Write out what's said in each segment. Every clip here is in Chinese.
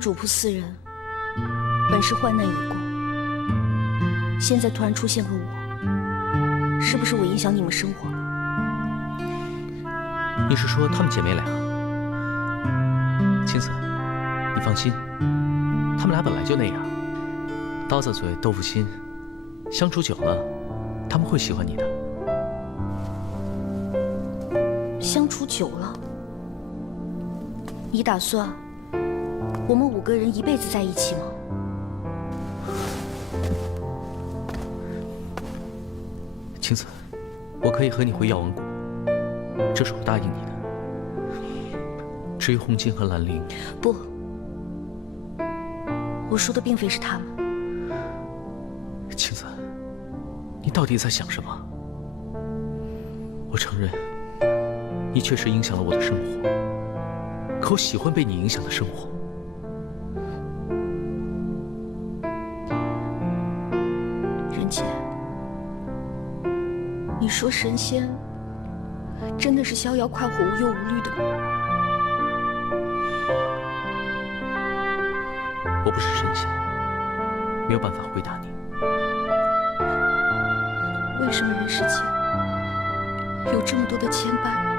主仆四人，本是患难与共，现在突然出现个我，是不是我影响你们生活了？你是说她们姐妹俩？青子，你放心，她们俩本来就那样，刀子嘴豆腐心，相处久了，她们会喜欢你的。相处久了，你打算我们5个人一辈子在一起吗？青子，我可以和你回药王谷，这是我答应你的。至于红金和兰陵，不，我说的并非是他们。青子，你到底在想什么？我承认，你确实影响了我的生活，可我喜欢被你影响的生活。任姐，你说神仙真的是逍遥快活、无忧无虑的吗？我不是神仙，没有办法回答你。为什么人世间有这么多的牵绊呢？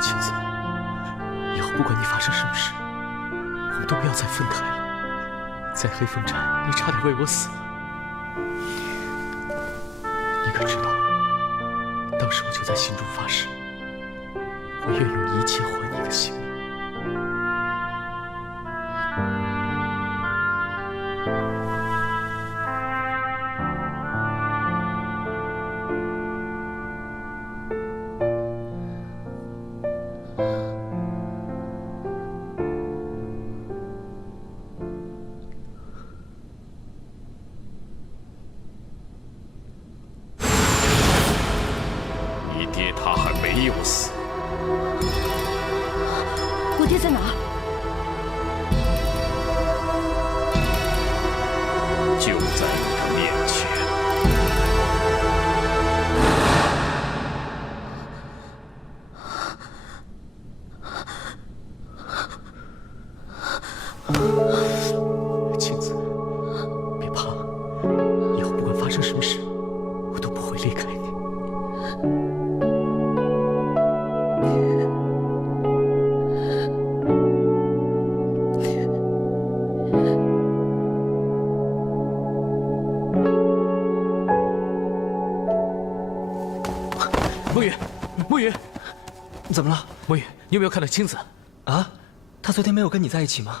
青子，以后不管你发生什么事，我们都不要再分开了。在黑风寨，你差点为我死了。你可知道，当时我就在心中发誓，我愿用一切换你的性命。你爹他还没有死。我爹在哪儿？就在你的面前。青子，别怕，以后不管发生什么事，我都不会离开你。墨雨，墨雨，怎么了？墨雨，你有没有看到青子？啊？他昨天没有跟你在一起吗？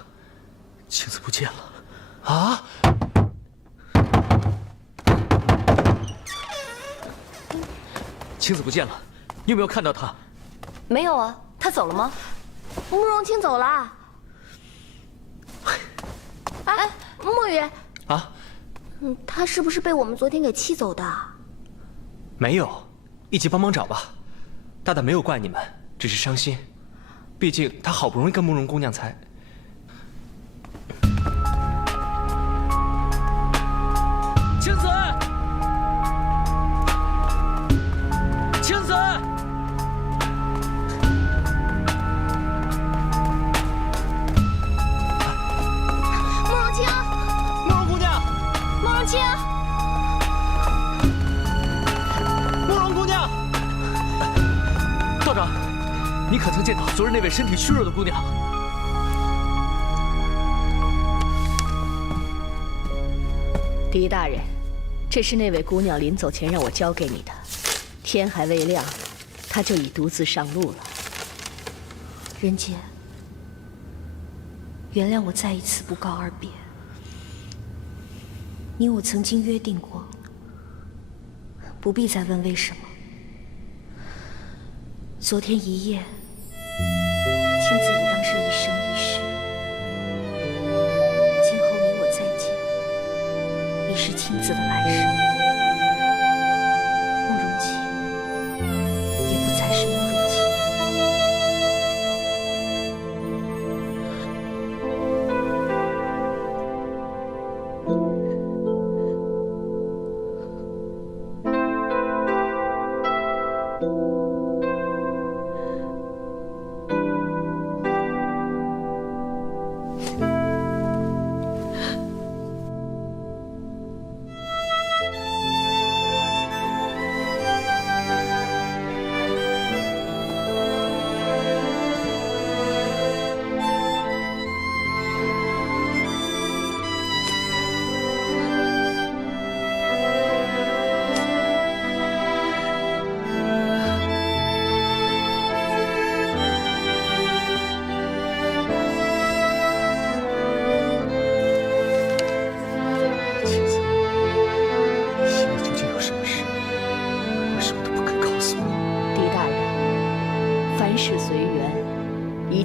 青子不见了。啊？青子不见了，你有没有看到她？没有啊，他走了吗？慕容清走了。哎，墨雨，啊？他是不是被我们昨天给气走的？没有，一起帮忙找吧。大大没有怪你们，只是伤心。毕竟他好不容易跟慕容姑娘才……青子，青子，慕容清，慕容姑娘，慕容清，慕容姑娘，道长，你可曾见到昨日那位身体虚弱的姑娘？狄大人，这是那位姑娘临走前让我交给你的。天还未亮，她就已独自上路了。任姐，原谅我再一次不告而别。你我曾经约定过，不必再问为什么。昨天一夜，青子已当是一生一世。今后你我再见，已是青子的来生。慕容清也不再是慕容清。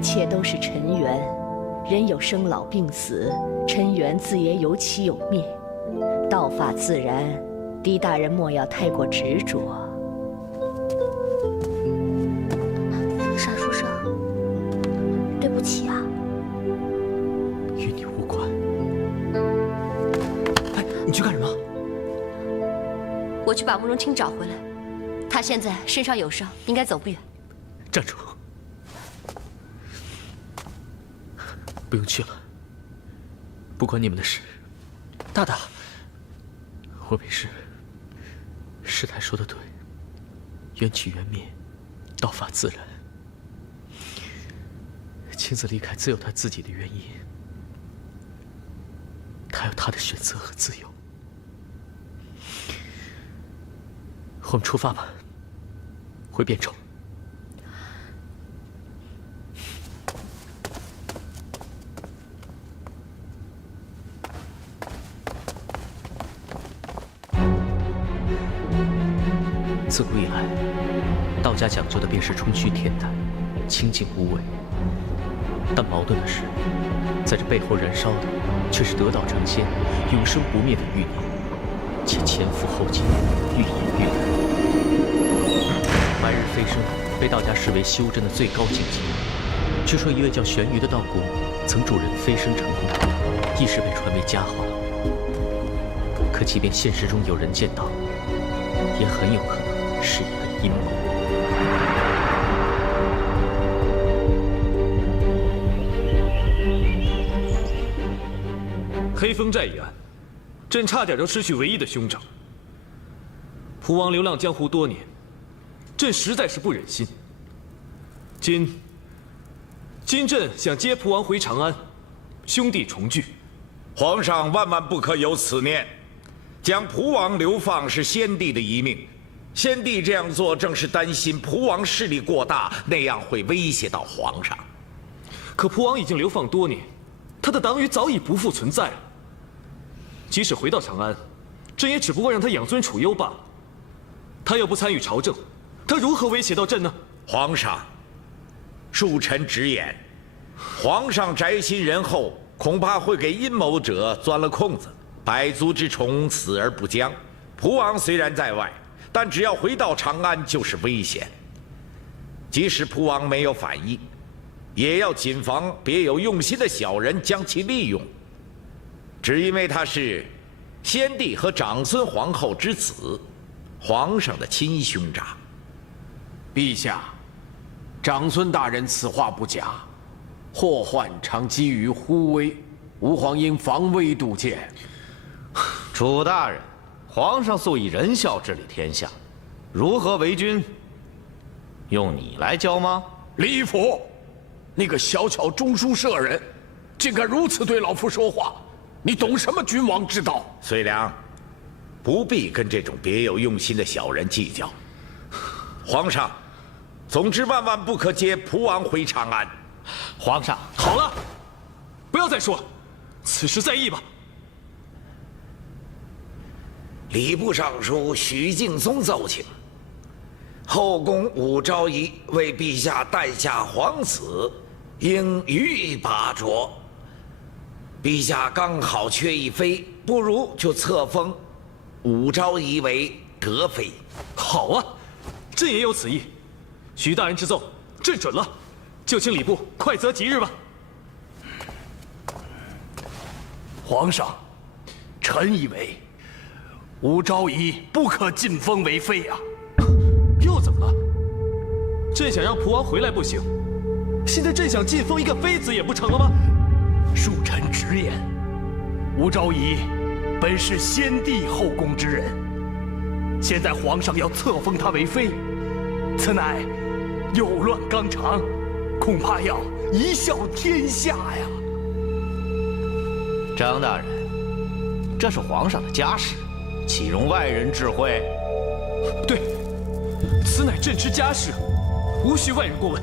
切都是尘缘，人有生老病死，尘缘自也有起有灭，道法自然，狄大人莫要太过执着。傻书生，对不起啊。与你无关。哎，你去干什么？我去把慕容清找回来，他现在身上有伤，应该走不远。站住！不用去了，不关你们的事。大大，我没事。师太说的对，缘起缘灭，道法自然。青子离开自有他自己的原因，他有他的选择和自由。我们出发吧，回汴州。自古以来，道家讲究的便是冲虚恬淡、清净无为。但矛盾的是，在这背后燃烧的，却是得道成仙、永生不灭的欲念，且前赴后继，愈演愈烈。白日飞升被道家视为修真的最高境界。据说一位叫玄瑜的道姑，曾助人飞升成功，一时被传为佳话。可即便现实中有人见到，也很有可能是一个阴谋。黑风寨一案，朕差点就失去唯一的兄长。蒲王流浪江湖多年，朕实在是不忍心。今朕想接蒲王回长安，兄弟重聚。皇上万万不可有此念，将蒲王流放是先帝的遗命。先帝这样做，正是担心蒲王势力过大，那样会威胁到皇上。可蒲王已经流放多年，他的党羽早已不复存在了。即使回到长安，朕也只不过让他养尊处优罢了。他又不参与朝政，他如何威胁到朕呢？皇上，恕臣直言，皇上宅心仁厚，恐怕会给阴谋者钻了空子，百足之虫，死而不僵。蒲王虽然在外，但只要回到长安就是危险。即使蒲王没有反意，也要谨防别有用心的小人将其利用。只因为他是先帝和长孙皇后之子，皇上的亲兄长。陛下，长孙大人此话不假，祸患常基于忽微，吾皇应防微杜渐。楚大人，皇上素以仁孝治理天下，如何为君？用你来教吗？李府，你个小巧中书舍人，竟敢如此对老夫说话！你懂什么君王之道？遂良，不必跟这种别有用心的小人计较。皇上，总之万万不可接蒲王回长安。皇上，好了，不要再说了，此事再议吧。礼部尚书许敬宗奏请，后宫武昭仪为陛下诞下皇子，应予以拔擢。陛下刚好缺一妃，不如就册封武昭仪为德妃。好啊，朕也有此意。许大人之奏，朕准了，就请礼部快择吉日吧。皇上，臣以为武昭仪不可晋封为妃啊。又怎么了？朕想让蒲王回来不行，现在朕想晋封一个妃子也不成了吗？恕臣直言，武昭仪本是先帝后宫之人，现在皇上要册封她为妃，此乃有乱纲常，恐怕要贻笑天下呀。张大人，这是皇上的家事，岂容外人智慧？对，此乃朕之家事，无需外人过问。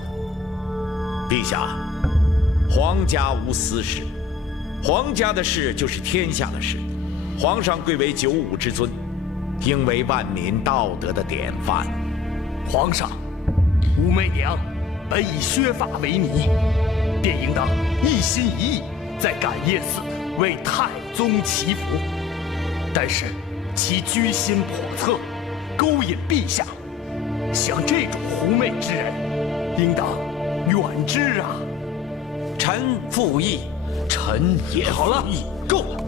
陛下，皇家无私事，皇家的事就是天下的事。皇上贵为九五之尊，应为万民道德的典范。皇上，武媚娘本以削发为尼，便应当一心一意在感业寺为太宗祈福。但是其居心叵测，勾引陛下，像这种狐媚之人，应当远之啊！臣附议。臣也好了，够了！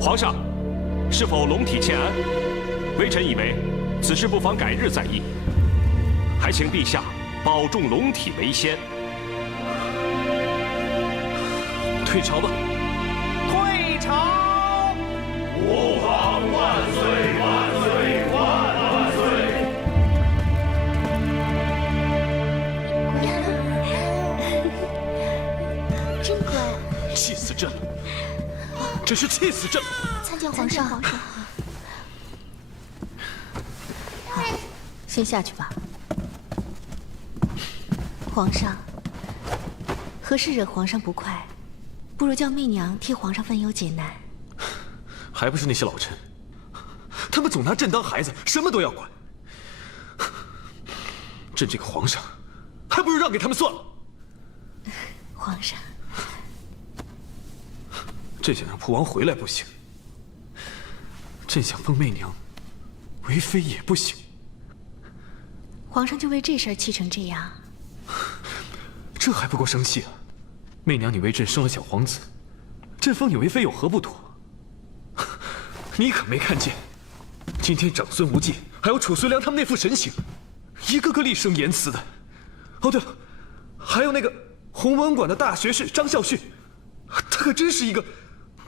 皇上，是否龙体欠安？微臣以为此事不妨改日再议，还请陛下保重龙体为先。退朝吧。退朝！吾皇万岁万岁万岁！真乖。气死朕了！真是气死朕了！参见皇上。好，先下去吧。皇上，何事惹皇上不快？不如叫媚娘替皇上分忧解难。还不是那些老臣，他们总拿朕当孩子，什么都要管。朕这个皇上，还不如让给他们算了。皇上，朕想让蒲王回来不行，朕想封媚娘为妃也不行。皇上就为这事儿气成这样？这还不够生气啊！媚娘，你为朕生了小皇子，朕封你为妃有何不妥？你可没看见，今天长孙无忌还有褚遂良他们那副神情，一个个厉声言辞的。哦，对了，还有那个弘文馆的大学士张孝训，他可真是一个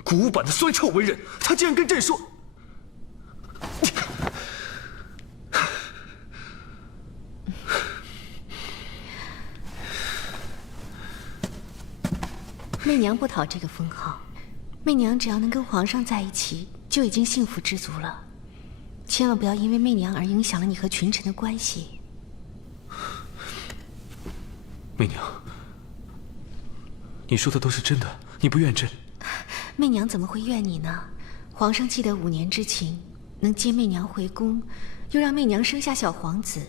古板的酸臭文人，他竟然跟朕说。媚娘不讨这个封号，媚娘只要能跟皇上在一起，就已经幸福知足了。千万不要因为媚娘而影响了你和群臣的关系。媚娘，你说的都是真的，你不怨朕？媚娘怎么会怨你呢？皇上记得5年之情，能接媚娘回宫，又让媚娘生下小皇子，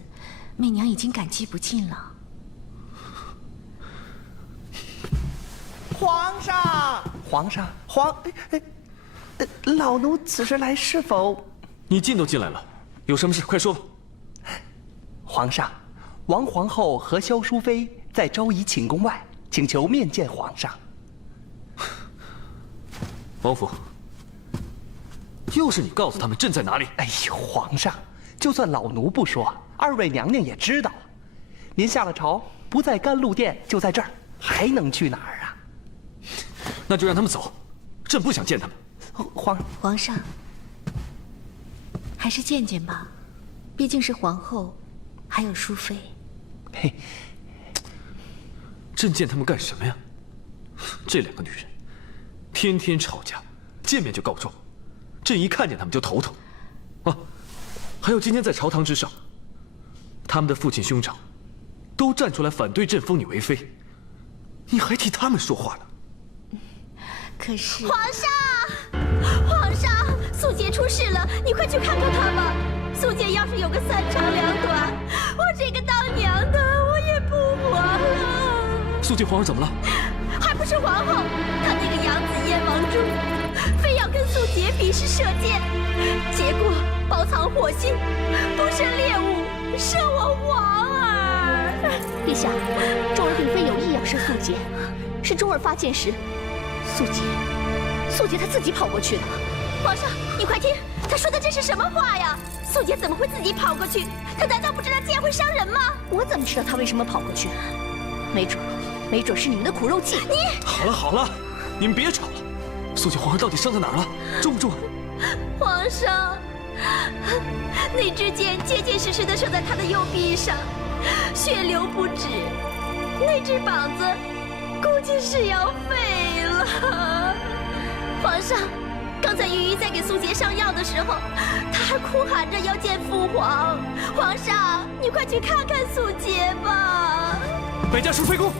媚娘已经感激不尽了。皇上，老奴此时来是否？你进都进来了，有什么事快说吧。皇上，王皇后和萧淑妃在昭仪寝宫外，请求面见皇上。王府，又是你告诉他们朕在哪里？哎呦，皇上，就算老奴不说，2位娘娘也知道。您下了朝，不在甘露殿，就在这儿，还能去哪儿啊？那就让他们走，朕不想见他们。皇上，还是见见吧，毕竟是皇后，还有淑妃。嘿，朕见他们干什么呀？这2个女人，天天吵架，见面就告状，朕一看见他们就头疼。啊，还有今天在朝堂之上，他们的父亲兄长，都站出来反对朕封你为妃，你还替他们说话呢。可是皇上，素洁出事了，你快去看看她吧。素洁要是有个3长2短，我这个当娘的我也不活了。肃靖皇上怎么了？还不是皇后，她那个养子燕王珠，非要跟素洁比试射箭，结果包藏祸心，不慎猎物，射我皇儿。陛下，钟儿并非有意要射素洁，是钟儿发箭时，素洁她自己跑过去的。皇上，你快听，他说的这是什么话呀？素洁怎么会自己跑过去？她难道不知道箭会伤人吗？我怎么知道她为什么跑过去？没准是你们的苦肉计。你好了，你们别吵了。肃靖皇上到底伤在哪儿了？重不重？皇上，那支箭结结实实的射在他的右臂上，血流不止，那只膀子估计是要废了。皇上，刚才御医在给素洁上药的时候，他还哭喊着要见父皇。皇上，你快去看看素洁吧。百家淑妃宫。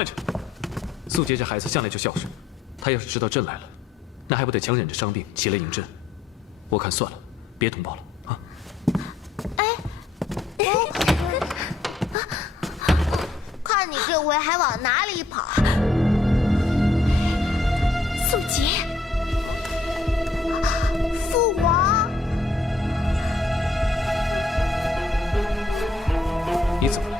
慢着，素洁这孩子向来就孝顺，她要是知道朕来了，那还不得强忍着伤病起来迎朕？我看算了，别通报了啊。看你这回还往哪里跑？素洁，父王，你怎么了？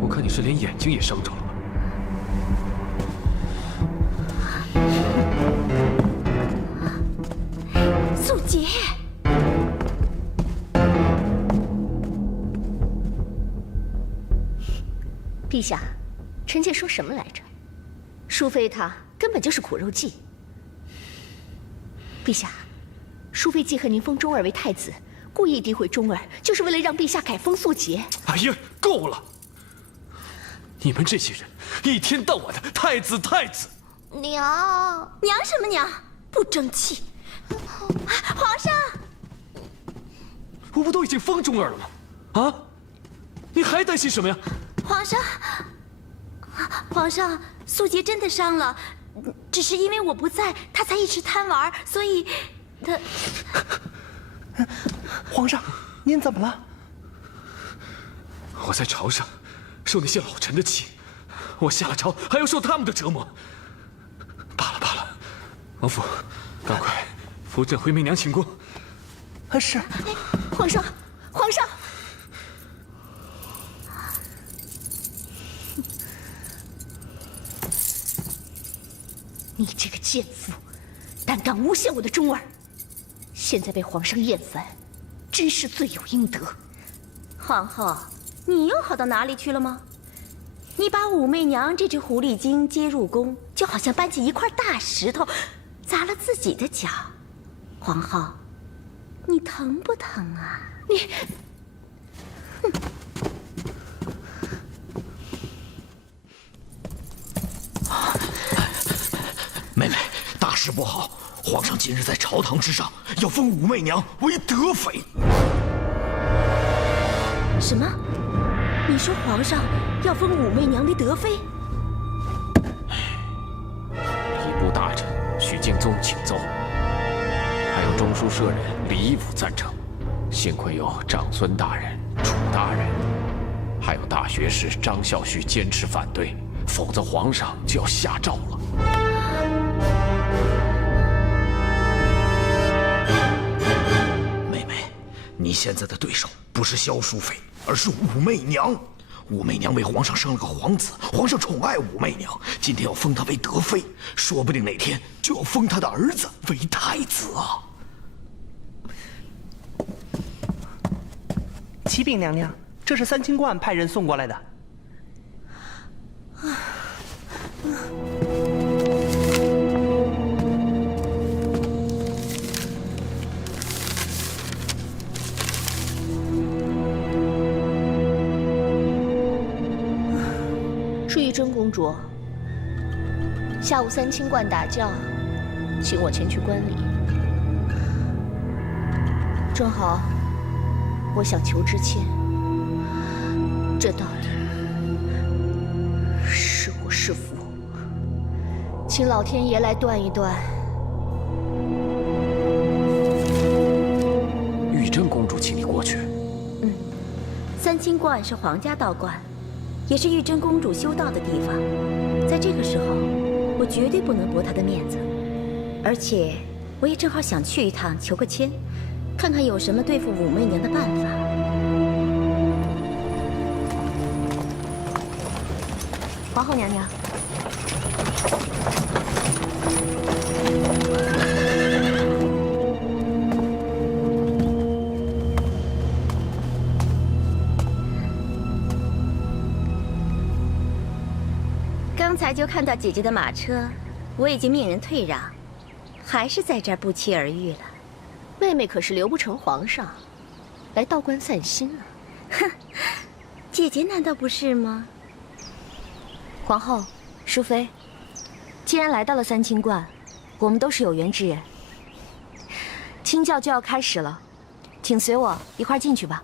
我看你是连眼睛也伤着了吧？素洁。陛下，臣妾说什么来着？淑妃她根本就是苦肉计。陛下，淑妃记恨您封钟儿为太子，故意诋毁钟儿，就是为了让陛下改封素洁。哎呀，够了！你们这些人一天到晚的太子太子。娘什么娘？不争气！皇上，我不都已经封钟儿了吗？啊，你还担心什么呀？皇上，素洁真的伤了，只是因为我不在，她才一直贪玩，所以她。皇上，您怎么了？我在朝上受那些老臣的气，我下了朝还要受他们的折磨。罢了，王府，赶快扶朕回媚娘寝宫。是。皇上。你这个贱妇，胆敢诬陷我的钟儿，现在被皇上厌烦，真是罪有应得。皇后，你又好到哪里去了吗？你把武媚娘这只狐狸精接入宫，就好像搬起一块大石头，砸了自己的脚。皇后，你疼不疼啊？你，妹妹，大事不好！皇上今日在朝堂之上要封武媚娘为德妃。什么？你说皇上要封武媚娘为德妃？礼部大臣许敬宗请奏，还有中书舍人李义府赞成，幸亏有长孙大人、楚大人，还有大学士张孝胥坚持反对，否则皇上就要下诏了。妹妹，你现在的对手不是萧淑妃，而是武媚娘。武媚娘为皇上生了个皇子，皇上宠爱武媚娘，今天要封她为德妃，说不定哪天就要封她的儿子为太子啊！启禀娘娘，这是三清观派人送过来的。淑珍公主，下午三清观打醮，请我前去观礼。正好，我想求支签，这到底是祸是福？请老天爷来断一断。玉珍公主请你过去。三清观是皇家道观，也是玉珍公主修道的地方。在这个时候，我绝对不能驳她的面子。而且，我也正好想去一趟求个签，看看有什么对付武媚娘的办法。皇后娘娘。刚才就看到姐姐的马车，我已经命人退让，还是在这儿不期而遇了。妹妹可是留不成皇上，来道观散心呢。哼，姐姐难道不是吗？皇后、淑妃，既然来到了三清观，我们都是有缘之人。清教就要开始了，请随我一块儿进去吧。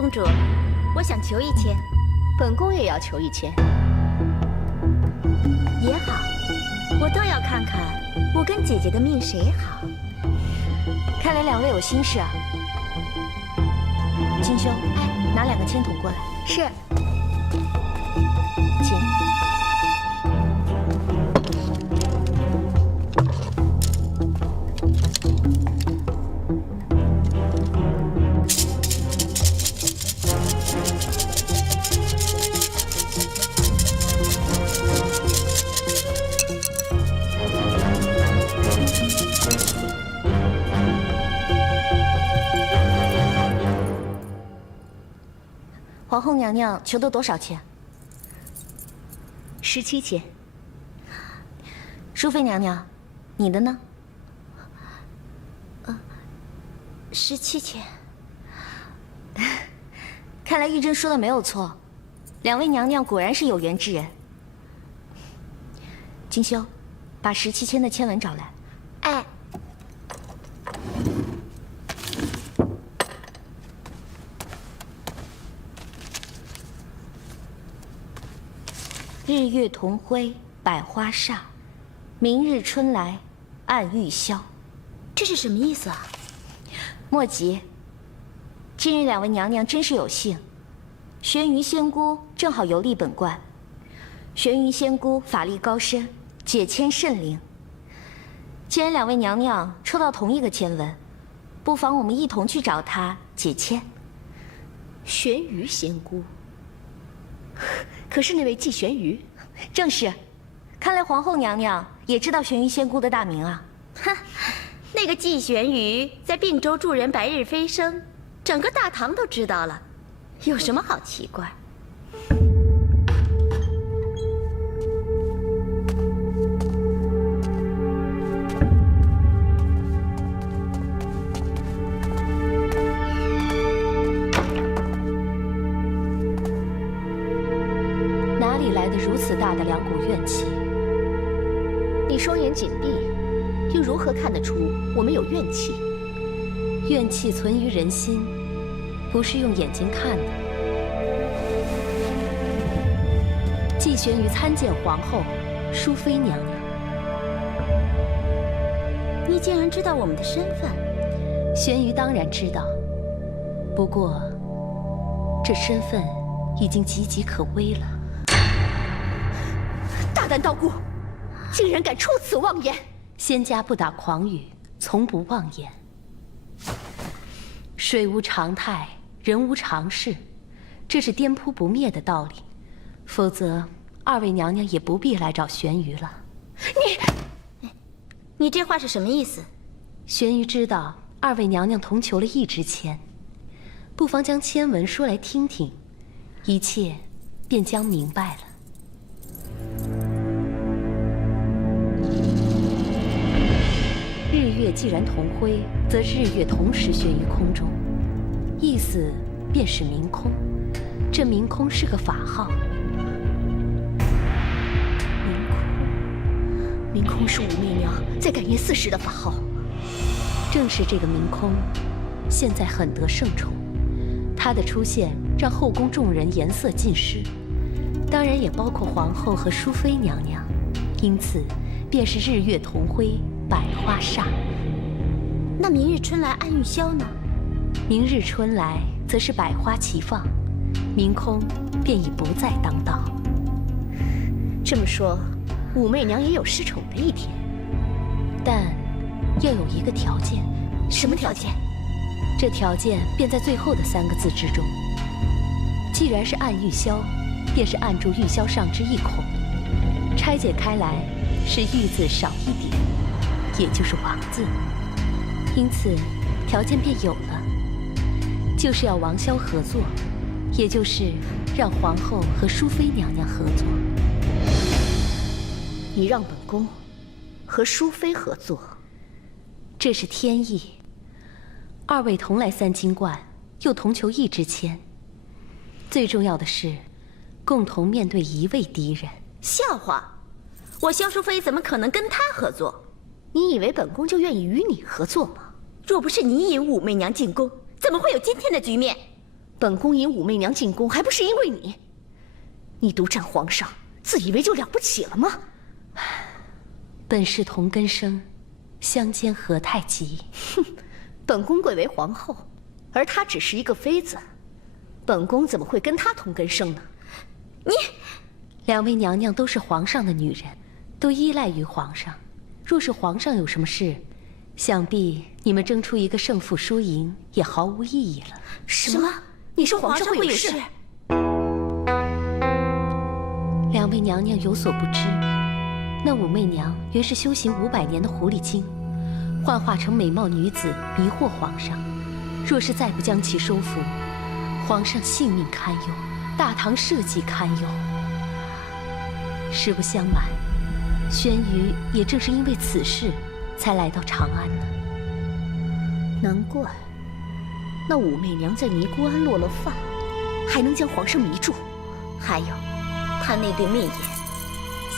公主，我想求一签。本宫也要求一签。也好，我倒要看看我跟姐姐的命谁好。看来两位有心事啊。金兄，拿2个签筒过来。是。请。皇后娘娘求的多少钱？17签。淑妃娘娘，你的呢？17签。看来玉珍说的没有错，两位娘娘果然是有缘之人。金修，把17签的签文找来。哎。日月同辉，百花煞；明日春来，暗玉箫。这是什么意思啊？莫急，今日两位娘娘真是有幸，玄云仙姑正好游历本观。玄云仙姑法力高深，解签甚灵。既然两位娘娘抽到同一个签文，不妨我们一同去找她解签。玄鱼仙姑。可是那位季玄鱼，正是。看来皇后娘娘也知道玄鱼仙姑的大名啊。哼，那个季玄鱼在并州助人白日飞升，整个大唐都知道了，有什么好奇怪？如此大的两股怨气，你双眼紧闭，又如何看得出我们有怨气？怨气存于人心，不是用眼睛看的。季玄于参见皇后、淑妃娘娘。你竟然知道我们的身份？玄于当然知道，不过这身份已经岌岌可危了。大胆道姑，竟然敢出此妄言！仙家不打诳语，从不妄言。水无常态，人无常事，这是颠扑不灭的道理。否则，二位娘娘也不必来找玄鱼了。你这话是什么意思？玄鱼知道二位娘娘同求了一支签，不妨将签文说来听听，一切便将明白了。日月既然同辉，则日月同时悬于空中，意思便是明空。这明空是个法号。明空是武媚娘在感应4时的法号。正是这个明空，现在很得圣宠。它的出现让后宫众人颜色尽失，当然也包括皇后和淑妃娘娘。因此，便是日月同辉，百花煞。那明日春来暗玉箫呢？明日春来，则是百花齐放，明空便已不再当道。这么说，武媚娘也有失宠的一天，但要有一个条件。什么条件？这条件便在最后的3个字之中。既然是暗玉箫，便是按住玉箫上之一孔，拆解开来是玉字少一点，也就是王字。因此，条件便有了，就是要王箫合作，也就是让皇后和淑妃娘娘合作。你让本宫和淑妃合作，这是天意。二位同来3清观，又同求一支签，最重要的是，共同面对一位敌人。笑话！我萧淑妃怎么可能跟他合作？你以为本宫就愿意与你合作吗？若不是你引武媚娘进宫，怎么会有今天的局面？本宫引武媚娘进宫，还不是因为你？你独占皇上，自以为就了不起了吗？本是同根生，相煎何太急。哼，本宫贵为皇后，而她只是一个妃子，本宫怎么会跟她同根生呢？你，两位娘娘都是皇上的女人，都依赖于皇上。若是皇上有什么事，想必你们争出一个胜负输赢也毫无意义了。什么？你说皇上会有事？两位娘娘有所不知，那武媚娘原是修行500年的狐狸精，幻化成美貌女子迷惑皇上。若是再不将其收服，皇上性命堪忧，大唐社稷堪忧。实不相瞒，宣瑜也正是因为此事，才来到长安的。难怪，那武媚娘在尼姑庵落了范，还能将皇上迷住。还有，她那对媚眼，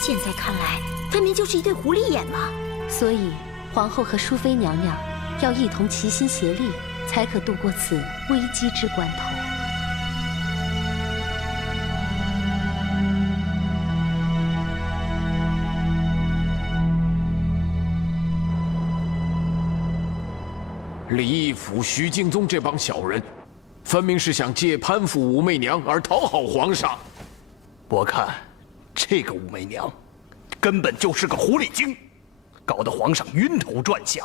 现在看来，分明就是一对狐狸眼嘛。所以，皇后和淑妃娘娘要一同齐心协力，才可度过此危机之关头。李义府、徐敬宗这帮小人，分明是想借攀附武媚娘而讨好皇上。我看，这个武媚娘，根本就是个狐狸精，搞得皇上晕头转向。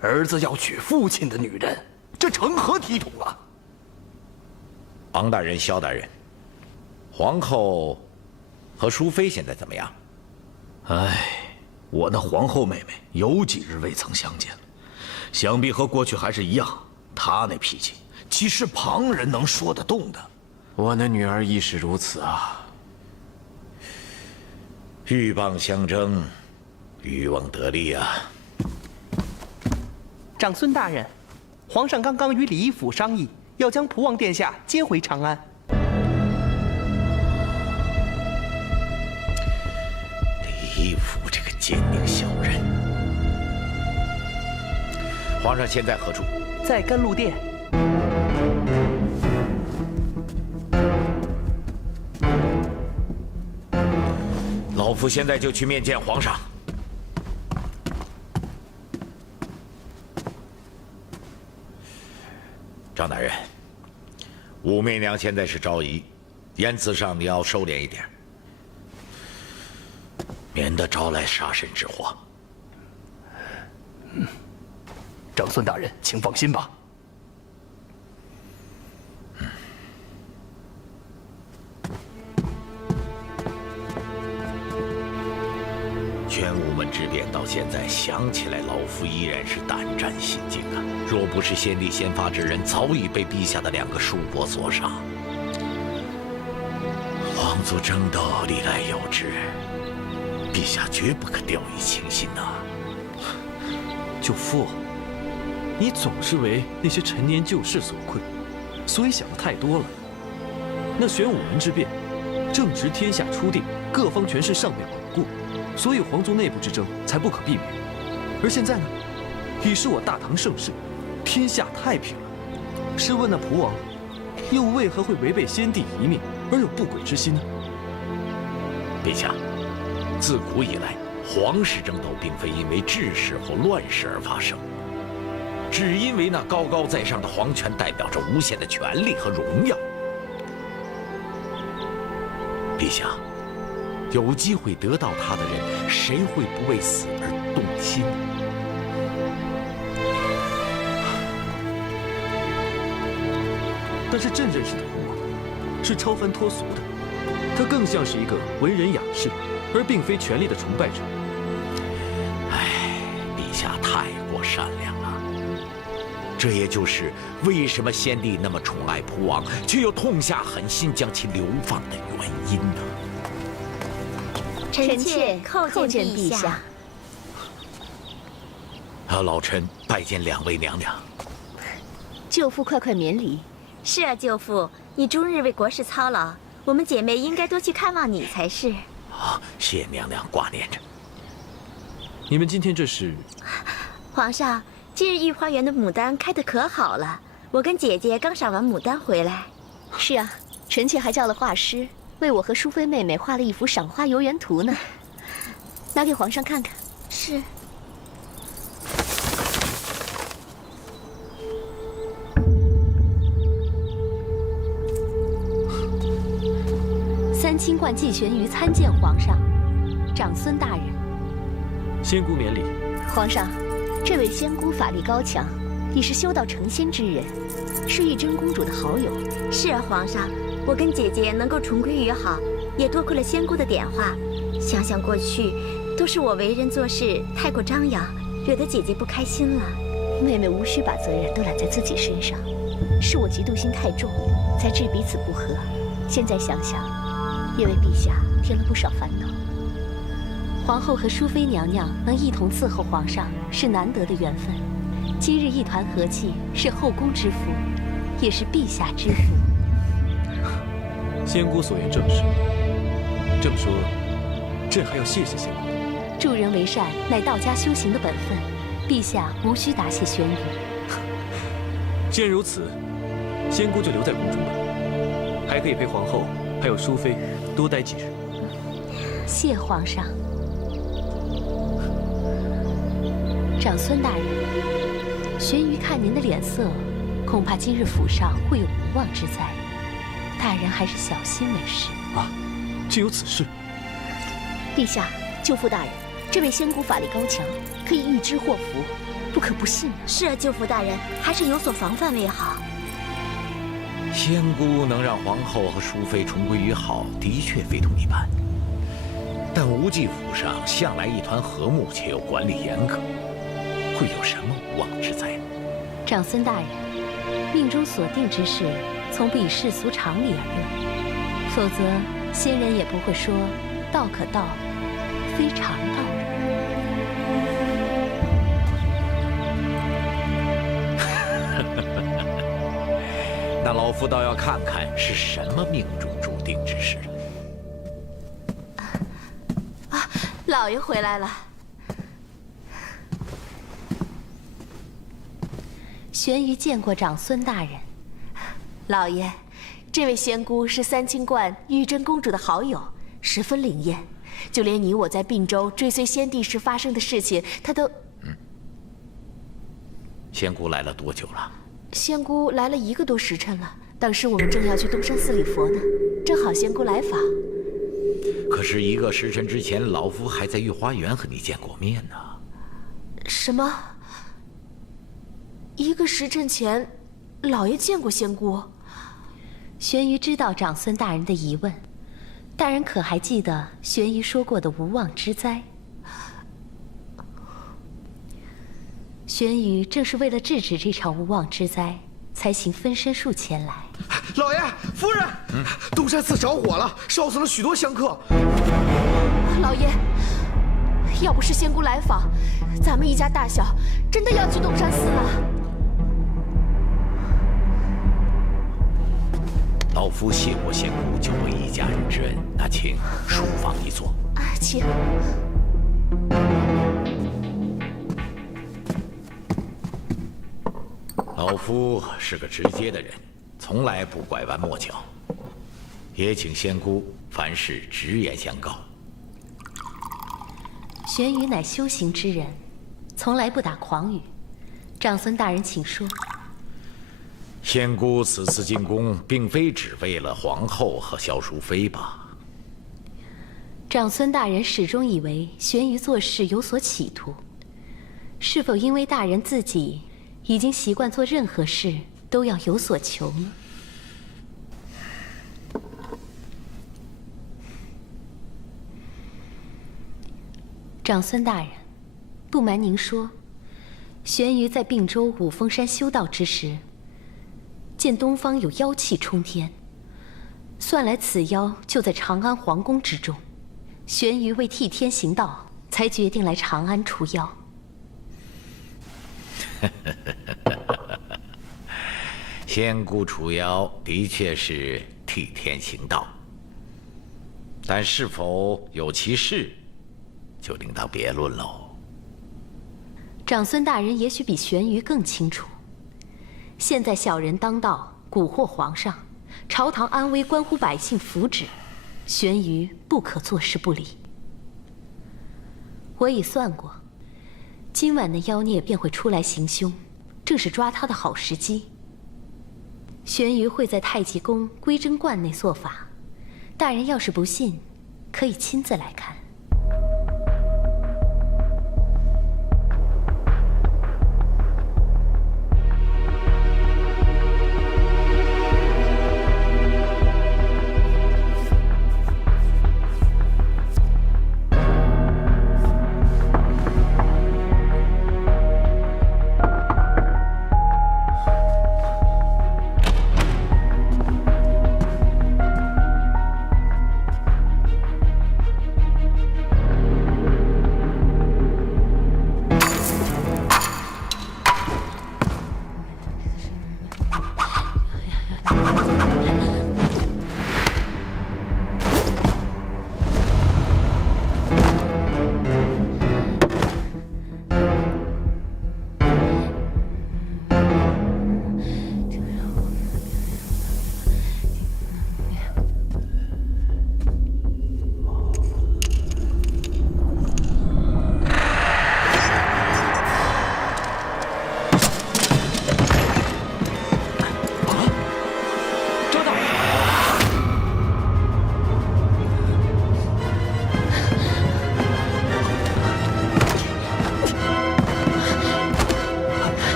儿子要娶父亲的女人，这成何体统啊！王大人、萧大人，皇后和淑妃现在怎么样？哎，我那皇后妹妹有几日未曾相见了，想必和过去还是一样。她那脾气，岂是旁人能说得动的？我那女儿亦是如此啊。鹬蚌相争，渔翁得利啊。长孙大人，皇上刚刚与李义府商议，要将蒲王殿下接回长安。李义府这个奸佞小人，皇上现在何处？在甘露殿。老夫现在就去面见皇上。张大人，武媚娘现在是昭仪，言辞上你要收敛一点，免得招来杀身之祸。长孙大人，请放心吧。玄武门之变到现在，想起来老夫依然是胆战心惊啊！若不是先帝先发制人，早已被陛下的2个叔伯所杀。皇族争斗历来有之，陛下绝不可掉以轻心呐！舅父，你总是为那些陈年旧事所困，所以想的太多了。那玄武门之变，正值天下初定，各方权势尚未稳固。所以皇族内部之争才不可避免，而现在呢，已是我大唐盛世，天下太平了。试问那蒲王，又为何会违背先帝遗命而有不轨之心呢？陛下，自古以来，皇室争斗并非因为治世或乱世而发生，只因为那高高在上的皇权代表着无限的权力和荣耀。陛下。有机会得到他的人，谁会不为死而动心？但是朕认识的蒲王，是超凡脱俗的，他更像是一个文人雅士，而并非权力的崇拜者。唉，陛下太过善良了。这也就是为什么先帝那么宠爱蒲王，却又痛下狠心将其流放的原因呢？臣妾叩见陛下。老臣拜见2位娘娘。舅父快免礼。是啊，舅父，你终日为国事操劳，我们姐妹应该多去看望你才是。谢娘娘挂念着。你们今天这是？皇上，今日御花园的牡丹开得可好了，我跟姐姐刚赏完牡丹回来。是啊，臣妾还叫了画师，为我和淑妃妹妹画了一幅赏花游园图呢，拿给皇上看看。是。三清观季玄于参见皇上，长孙大人。仙姑免礼。皇上，这位仙姑法力高强，已是修道成仙之人，是玉真公主的好友。是啊，皇上，我跟姐姐能够重归于好，也多亏了仙姑的点化。想想过去，都是我为人做事太过张扬，惹得姐姐不开心了。妹妹无需把责任都揽在自己身上，是我嫉妒心太重，才致彼此不和。现在想想，也为陛下添了不少烦恼。皇后和淑妃娘娘能一同伺候皇上，是难得的缘分。今日一团和气，是后宫之福，也是陛下之福。仙姑所言正是。这么说，朕还要谢谢仙姑。助人为善，乃道家修行的本分，陛下无需答谢玄宇。既然如此，仙姑就留在宫中吧，还可以陪皇后还有淑妃多待几日。谢皇上。长孙大人，玄瑜看您的脸色，恐怕今日府上会有无妄之灾，大人还是小心为是。啊，竟有此事！陛下，舅父大人，这位仙姑法力高强，可以预知祸福，不可不信。是啊，舅父大人，还是有所防范为好。仙姑能让皇后和淑妃重归于好，的确非同一般。但无忌府上向来一团和睦，且又管理严格，会有什么无妄之灾呢？长孙大人，命中所定之事，从不以世俗常理而论，否则仙人也不会说“道可道，非常道”。那老夫倒要看看是什么命中注定之事。老爷回来了。玄瑜见过长孙大人。老爷，这位仙姑是三清观玉真公主的好友，十分灵验。就连你我在并州追随先帝时发生的事情，她都……仙姑来了多久了？仙姑来了1个多时辰了。当时我们正要去东山寺礼佛呢，正好仙姑来访。可是1个时辰之前，老夫还在御花园和你见过面呢。什么？1个时辰前，老爷见过仙姑？玄瑜知道长孙大人的疑问，大人可还记得玄瑜说过的无妄之灾？玄瑜正是为了制止这场无妄之灾，才行分身术前来。老爷，夫人，东山寺着火了，烧死了许多香客。老爷，要不是仙姑来访，咱们一家大小真的要去东山寺了。老夫谢过仙姑救我一家人之恩，那请书房一坐。请。老夫是个直接的人，从来不拐弯抹角，也请仙姑凡事直言相告。玄瑜乃修行之人，从来不打诳语。长孙大人，请说。仙姑此次进宫，并非只为了皇后和萧淑妃吧？长孙大人始终以为玄瑜做事有所企图，是否因为大人自己已经习惯做任何事都要有所求呢？长孙大人，不瞒您说，玄瑜在并州五峰山修道之时，见东方有妖气冲天，算来此妖就在长安皇宫之中。玄瑜为替天行道，才决定来长安除妖。仙姑除妖的确是替天行道，但是否有其事，就另当别论喽。长孙大人也许比玄瑜更清楚，现在小人当道，蛊惑皇上，朝堂安危关乎百姓福祉，玄瑜不可坐视不理。我已算过，今晚的妖孽便会出来行凶，正是抓他的好时机。玄瑜会在太极宫归真观内做法，大人要是不信，可以亲自来看。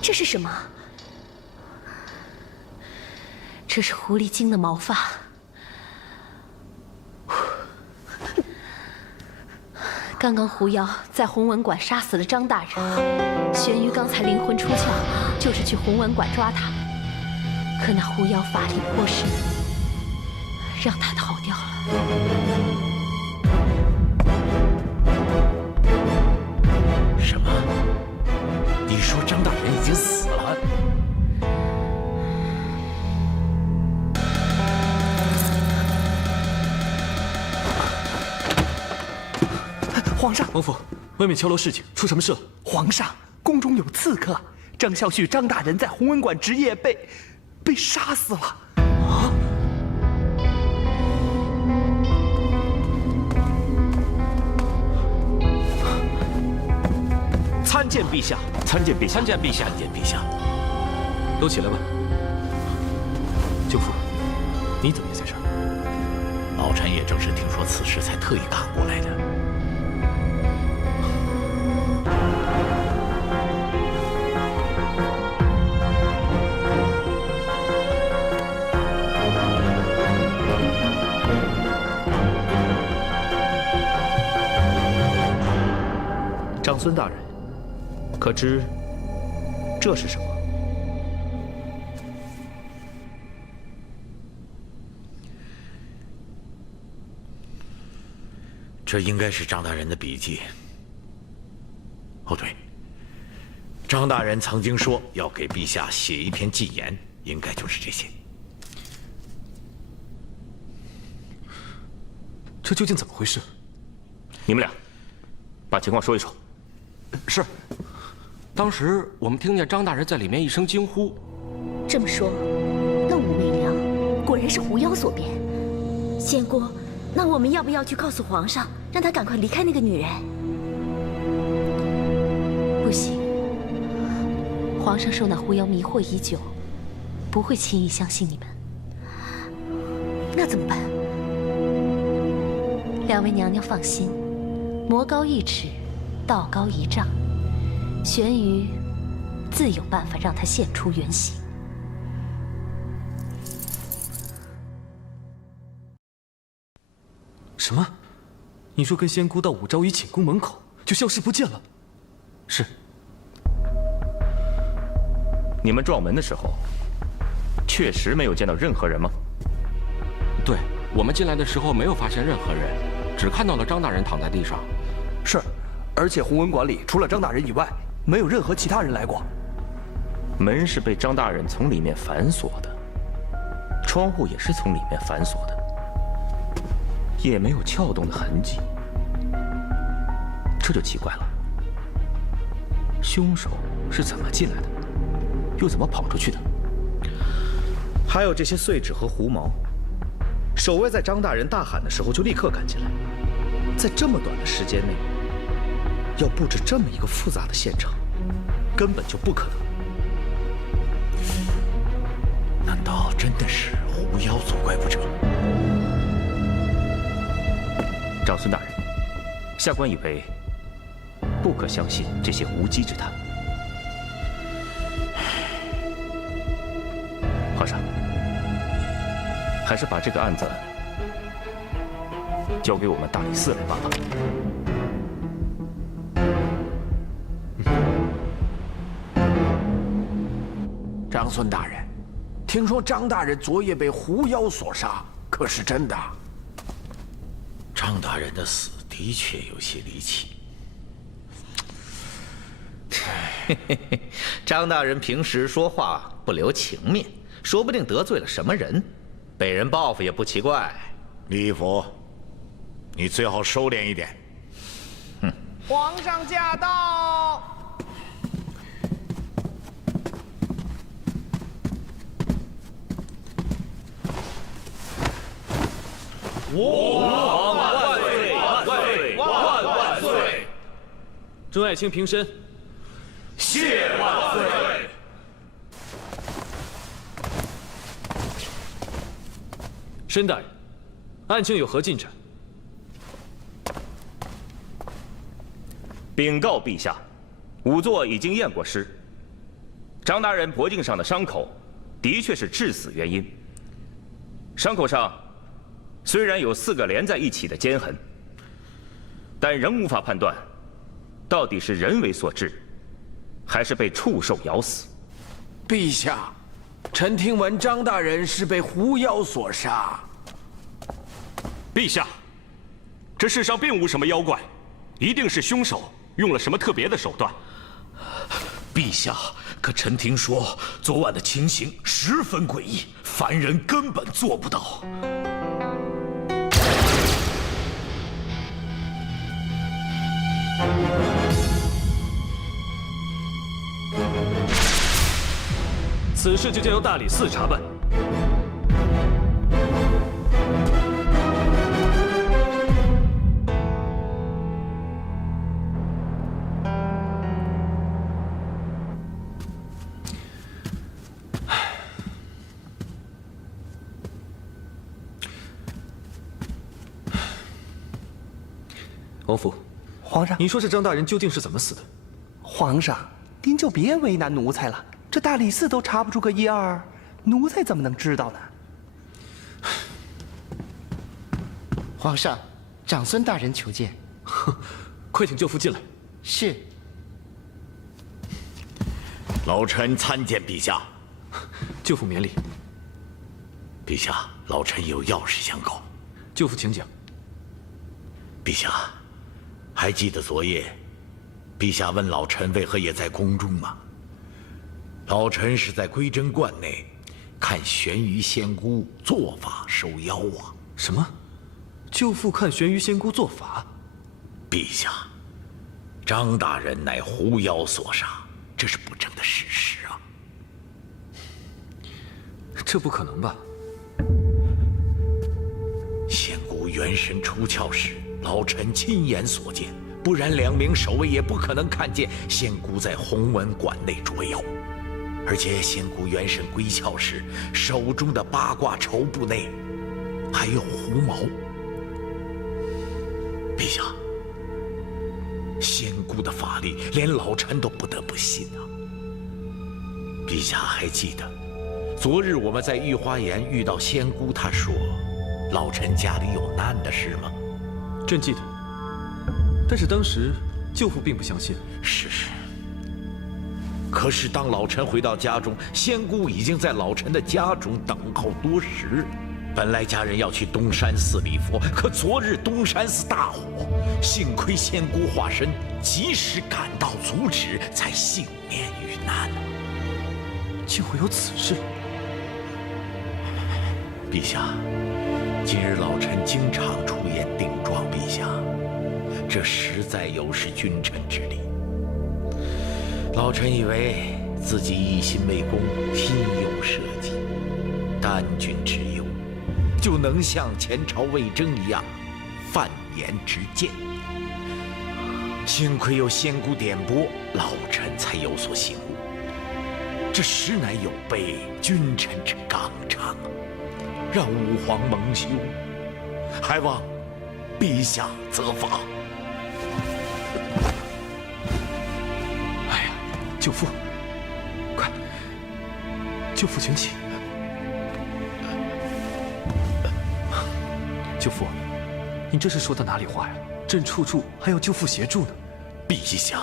这是什么？这是狐狸精的毛发。刚刚狐妖在弘文馆杀死了张大人，玄瑜刚才灵魂出窍，就是去弘文馆抓他。可那狐妖法力颇深，让他逃掉了。什么？你说张大人已经死了？皇上，王府，外面敲锣示警，出什么事了？皇上，宫中有刺客，张孝胥张大人在弘文馆值夜被杀死了。啊！参见陛下，参见陛下，参见陛下，参见陛下。都起来吧。舅父，你怎么也在这儿？老臣也正是听说此事，才特意赶过来的。长孙大人，可知这是什么？这应该是张大人的笔记。哦，对，张大人曾经说要给陛下写一篇进言，应该就是这些。这究竟怎么回事？你们俩把情况说一说。是，当时我们听见张大人在里面一声惊呼。这么说，那武媚娘果然是狐妖所变。仙姑，那我们要不要去告诉皇上，让他赶快离开那个女人？不行，皇上受那狐妖迷惑已久，不会轻易相信你们。那怎么办？两位娘娘放心，魔高一尺，道高一丈，玄瑜自有办法让他现出原形。什么？你说跟仙姑到武昭仪寝宫门口就消失不见了？是。你们撞门的时候，确实没有见到任何人吗？对，我们进来的时候没有发现任何人，只看到了张大人躺在地上。是，而且弘文馆里除了张大人以外，没有任何其他人来过。门是被张大人从里面反锁的，窗户也是从里面反锁的，也没有撬动的痕迹。这就奇怪了，凶手是怎么进来的，又怎么跑出去的？还有这些碎纸和胡毛，守卫在张大人大喊的时候就立刻赶进来，在这么短的时间内，要布置这么一个复杂的现场，根本就不可能。难道真的是狐妖作怪不成？长孙大人，下官以为不可相信这些无稽之谈。皇上，还是把这个案子交给我们大理寺来办吧。长孙大人，听说张大人昨夜被狐妖所杀，可是真的？张大人的死的确有些离奇。张大人平时说话不留情面，说不定得罪了什么人，被人报复也不奇怪。李义府，你最好收敛一点。皇上驾到！吾皇万岁万岁万万岁！众爱卿平身。谢万岁！申大人，案情有何进展？禀告陛下，仵作已经验过尸，张大人脖颈上的伤口的确是致死原因。伤口上虽然有4个连在一起的尖痕，但仍无法判断到底是人为所致，还是被畜兽咬死。陛下，臣听闻张大人是被狐妖所杀。陛下，这世上并无什么妖怪，一定是凶手用了什么特别的手段。陛下，可臣听说昨晚的情形十分诡异，凡人根本做不到。此事就交由大理寺查办。王府，皇上，您说这张大人究竟是怎么死的？皇上，您就别为难奴才了。这大理寺都查不出个一二，奴才怎么能知道呢？皇上，长孙大人求见。快请舅父进来。是。老臣参见陛下。舅父免礼。陛下，老臣有要事相告。舅父请讲。陛下，还记得昨夜，陛下问老臣为何也在宫中吗？老臣是在归真观内看玄鱼仙姑做法收妖啊！什么？舅父看玄鱼仙姑做法？陛下，张大人乃狐妖所杀，这是不争的事实啊！这不可能吧？仙姑元神出窍时，老臣亲眼所见，不然2名守卫也不可能看见仙姑在弘文馆内捉妖。而且仙姑元神归窍时，手中的8卦绸布内还有狐毛。陛下，仙姑的法力连老臣都不得不信啊！陛下还记得，昨日我们在御花园遇到仙姑，她说老臣家里有难的事吗？朕记得，但是当时舅父并不相信。是。可是当老臣回到家中，仙姑已经在老臣的家中等候多时。本来家人要去东山寺礼佛，可昨日东山寺大火，幸亏仙姑化身及时赶到阻止，才幸免遇难。竟会有此事！陛下，今日老臣经常出言顶撞陛下，这实在有失君臣之礼。老臣以为自己一心为公，心有社稷，担君之忧，就能像前朝魏征一样犯言直谏。幸亏有仙姑点拨，老臣才有所醒悟。这实乃有悖君臣之纲常，让吾皇蒙羞，还望陛下责罚。哎呀，舅父，快，舅父请起。舅父，你这是说的哪里话呀？朕处处还要舅父协助呢。陛下，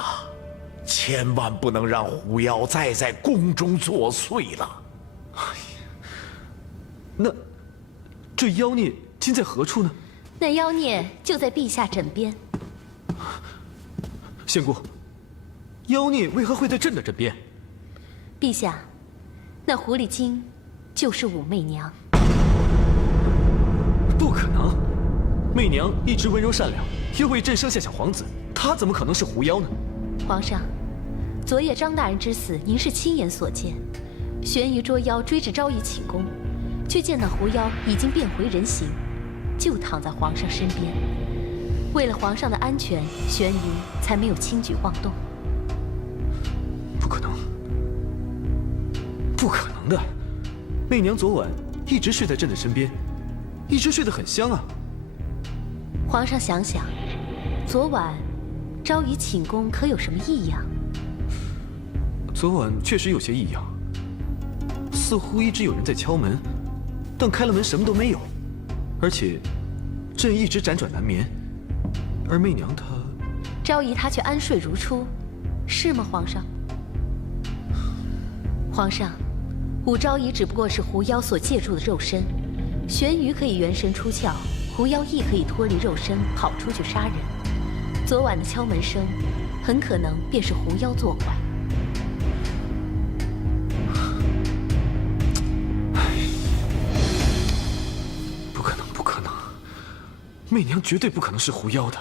千万不能让狐妖再在宫中作祟了。那这妖孽今在何处呢？那妖孽就在陛下枕边。仙姑，妖孽为何会在朕的枕边？陛下，那狐狸精就是武媚娘。不可能，媚娘一直温柔善良，又为朕生下小皇子，她怎么可能是狐妖呢？皇上，昨夜张大人之死，您是亲眼所见。玄鱼捉妖追至昭仪寝宫，却见那狐妖已经变回人形，就躺在皇上身边。为了皇上的安全，玄鱼才没有轻举妄动。不可能，不可能的！媚娘昨晚一直睡在朕的身边，一直睡得很香啊。皇上想想，昨晚昭仪寝宫可有什么异样？昨晚确实有些异样，似乎一直有人在敲门，但开了门什么都没有，而且朕一直辗转难眠，而媚娘她……昭仪她却安睡如初，是吗，皇上？皇上，武昭仪只不过是狐妖所借助的肉身，玄鱼可以元神出窍，狐妖亦可以脱离肉身跑出去杀人。昨晚的敲门声，很可能便是狐妖作怪。不可能，不可能！媚娘绝对不可能是狐妖的。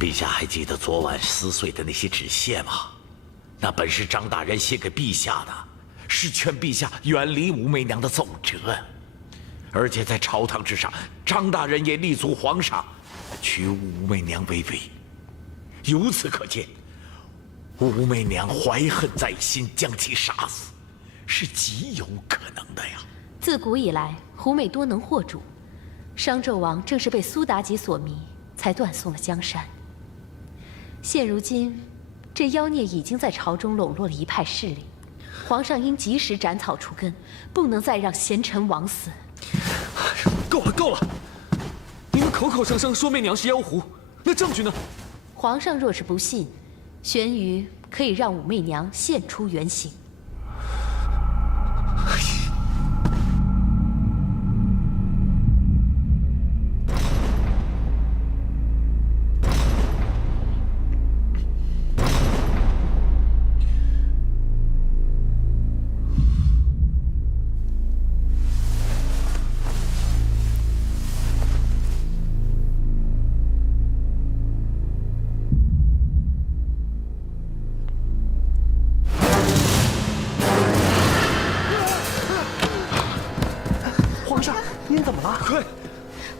陛下还记得昨晚撕碎的那些纸屑吗？那本是张大人写给陛下的，是劝陛下远离武媚娘的奏折。而且在朝堂之上，张大人也力阻皇上娶武媚娘为妃。由此可见，武媚娘怀恨在心，将其杀死，是极有可能的呀。自古以来，狐媚多能惑主，商纣王正是被苏妲己所迷，才断送了江山。现如今，这妖孽已经在朝中笼络了一派势力，皇上应及时斩草除根，不能再让贤臣枉死。够了，够了！你们口口声声说媚娘是妖狐，那证据呢？皇上若是不信，玄鱼可以让武媚娘现出原形。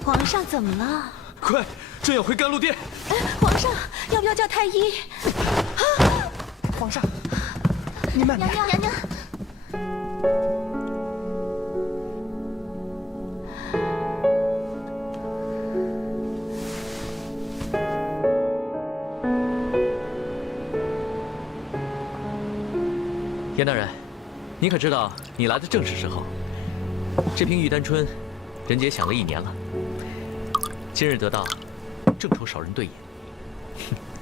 皇上怎么了？快，朕要回甘露殿。皇上，要不要叫太医？皇上，你慢点。娘娘。严大人，你可知道你来的正是时候？这瓶玉丹春，人杰想了1年了。今日得到，正愁少人对眼。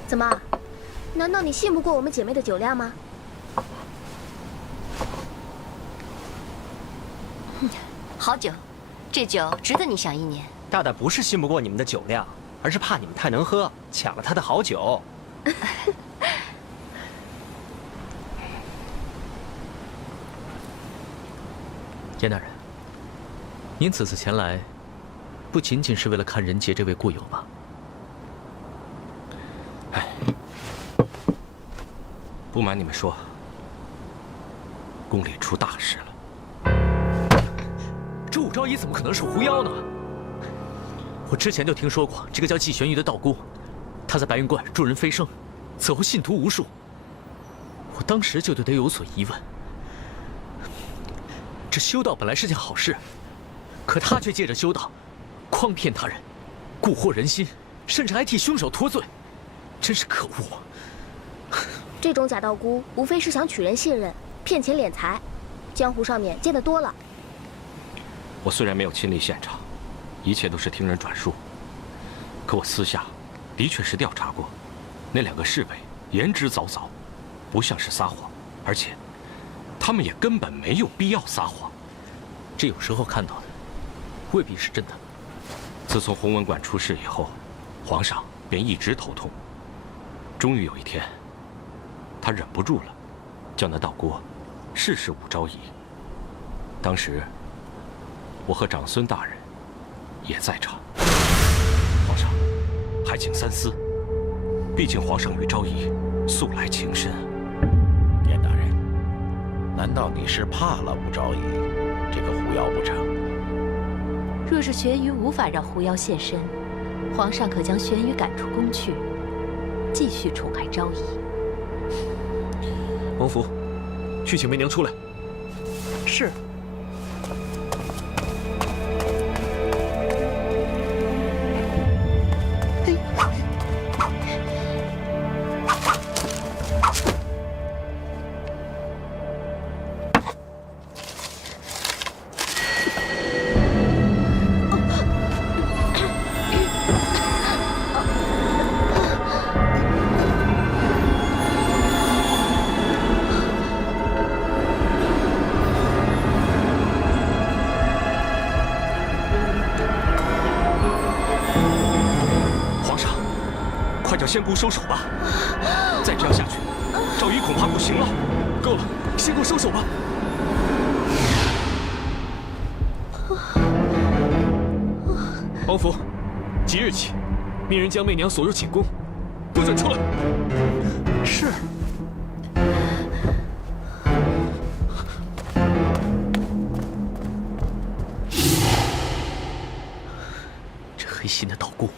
怎么，难道你信不过我们姐妹的酒量吗？好酒，这酒值得你想1年。大大不是信不过你们的酒量，而是怕你们太能喝，抢了他的好酒。严大人，您此次前来，不仅仅是为了看任杰这位故友吧？不瞒你们说，宫里出大事了。这武昭仪怎么可能是狐妖呢？我之前就听说过这个叫季玄宇的道姑，他在白云观助人飞升，此后信徒无数。我当时就对他有所疑问。这修道本来是件好事，可他却借着修道，诓骗他人，蛊惑人心，甚至还替凶手脱罪，真是可恶。这种假道姑无非是想取人信任，骗钱敛财，江湖上面见得多了。我虽然没有亲历现场，一切都是听人转述，可我私下的确是调查过，那2个侍卫言之凿凿，不像是撒谎，而且他们也根本没有必要撒谎。这有时候看到的未必是真的。自从弘文馆出事以后，皇上便一直头痛，终于有一天，他忍不住了，叫那道姑试试武昭仪。当时我和长孙大人也在场，皇上还请三思，毕竟皇上与昭仪素来情深。严大人，难道你是怕了武昭仪这个狐妖不成？若是玄羽无法让狐妖现身，皇上可将玄羽赶出宫去，继续宠爱昭仪。王福，去请媚娘出来。是。仙姑收手吧，再这样下去，昭仪恐怕不行了。够了，仙姑收手吧。王福，即日起，命人将媚娘锁入寝宫，不准出来。是。这黑心的道姑。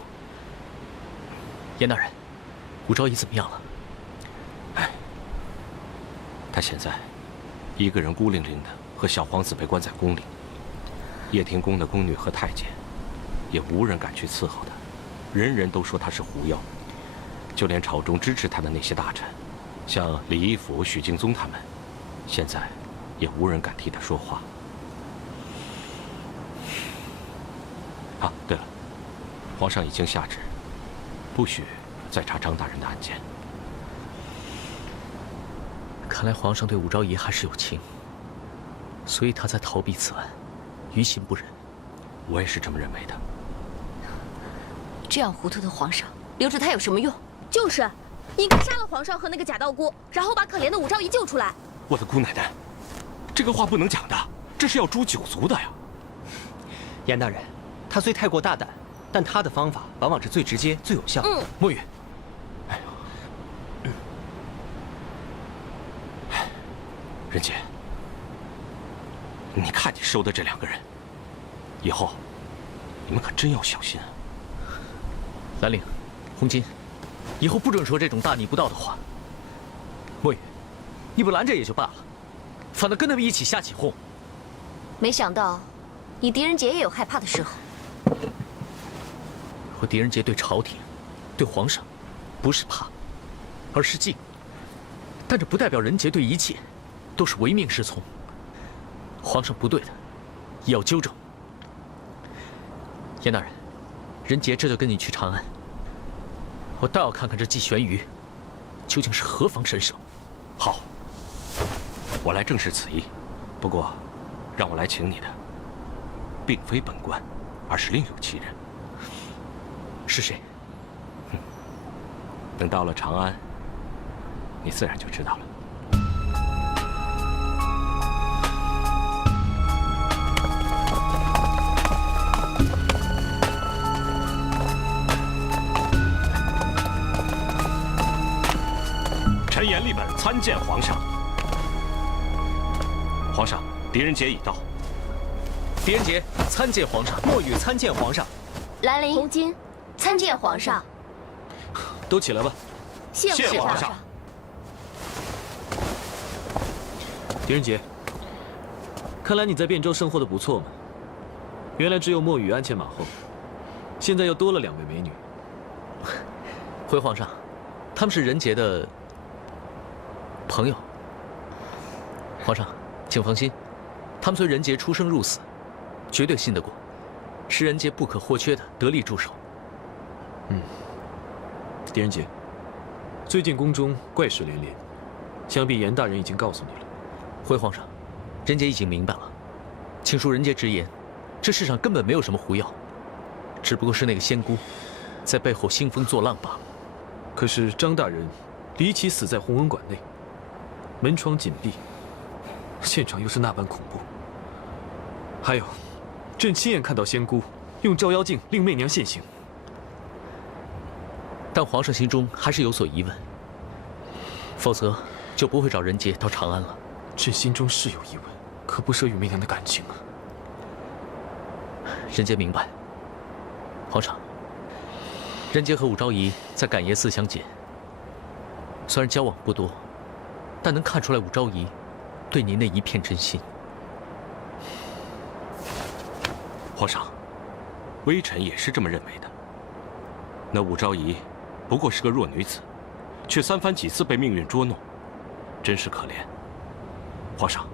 严大人。武昭仪怎么样了？她现在一个人孤零零的，和小皇子被关在宫里。掖庭宫的宫女和太监也无人敢去伺候她，人人都说她是狐妖。就连朝中支持她的那些大臣，像李义府、许敬宗他们，现在也无人敢替她说话。啊，对了，皇上已经下旨，不许再查张大人的案件。看来皇上对武昭仪还是有情，所以他才逃避此案，于心不忍。我也是这么认为的。这样糊涂的皇上，留着他有什么用？就是，应该杀了皇上和那个假道姑，然后把可怜的武昭仪救出来。我的姑奶奶，这个话不能讲的，这是要诛九族的呀。严大人，他虽太过大胆，但他的方法往往是最直接、最有效。墨雨，任杰，你看你收的这2个人，以后你们可真要小心啊。兰陵、红巾，以后不准说这种大逆不道的话。墨雨，你不拦着也就罢了，反倒跟他们一起瞎起哄。没想到，你狄仁杰也有害怕的时候。我狄仁杰对朝廷、对皇上，不是怕，而是敬。但这不代表仁杰对一切都是唯命是从。皇上不对的，也要纠正。严大人，仁杰这就跟你去长安，我倒要看看这季玄瑜究竟是何方神圣？好，我来正视此意。不过，让我来请你的，并非本官，而是另有其人。是谁？等到了长安，你自然就知道了。臣严立本参见皇上。皇上，狄仁杰已到。狄仁杰参见皇上。墨雨参见皇上。兰陵、红巾参见皇上。都起来吧。谢皇上。狄仁杰，看来你在汴州生活的不错嘛。原来只有墨雨鞍前马后，现在又多了2位美女。回皇上，他们是仁杰的朋友。皇上，请放心，他们随仁杰出生入死，绝对信得过，是仁杰不可或缺的得力助手。狄仁杰，最近宫中怪事连连，想必严大人已经告诉你了。回皇上，仁杰已经明白了，请恕仁杰直言，这世上根本没有什么狐妖，只不过是那个仙姑在背后兴风作浪罢了。可是张大人离奇死在弘文馆内，门窗紧闭，现场又是那般恐怖。还有，朕亲眼看到仙姑用照妖镜令媚娘现形。但皇上心中还是有所疑问，否则就不会找仁杰到长安了。朕心中是有疑问，可不涉与媚娘的感情啊。仁杰明白。皇上，仁杰和武昭仪在感业寺相见，虽然交往不多，但能看出来武昭仪对您那一片真心。皇上，微臣也是这么认为的。那武昭仪不过是个弱女子，却3番几次被命运捉弄，真是可怜。皇上，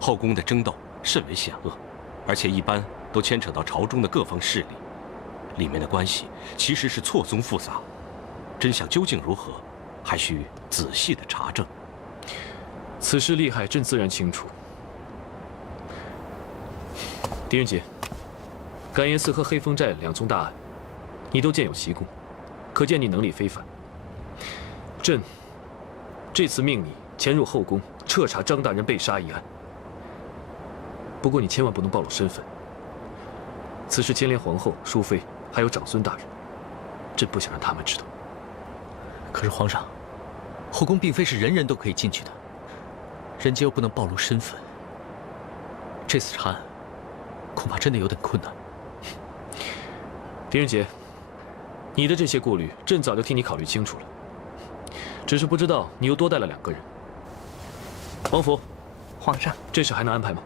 后宫的争斗甚为险恶，而且一般都牵扯到朝中的各方势力，里面的关系其实是错综复杂，真相究竟如何，还需仔细的查证。此事厉害，朕自然清楚。狄仁杰，感业寺和黑风寨2宗大案，你都见有奇功，可见你能力非凡。朕这次命你潜入后宫，彻查张大人被杀一案。不过你千万不能暴露身份。此事牵连皇后、淑妃，还有长孙大人，朕不想让他们知道。可是皇上，后宫并非是人人都可以进去的，仁杰又不能暴露身份，这次查案恐怕真的有点困难。狄仁杰，你的这些顾虑，朕早就替你考虑清楚了，只是不知道你又多带了2个人。王府，皇上，这事还能安排吗？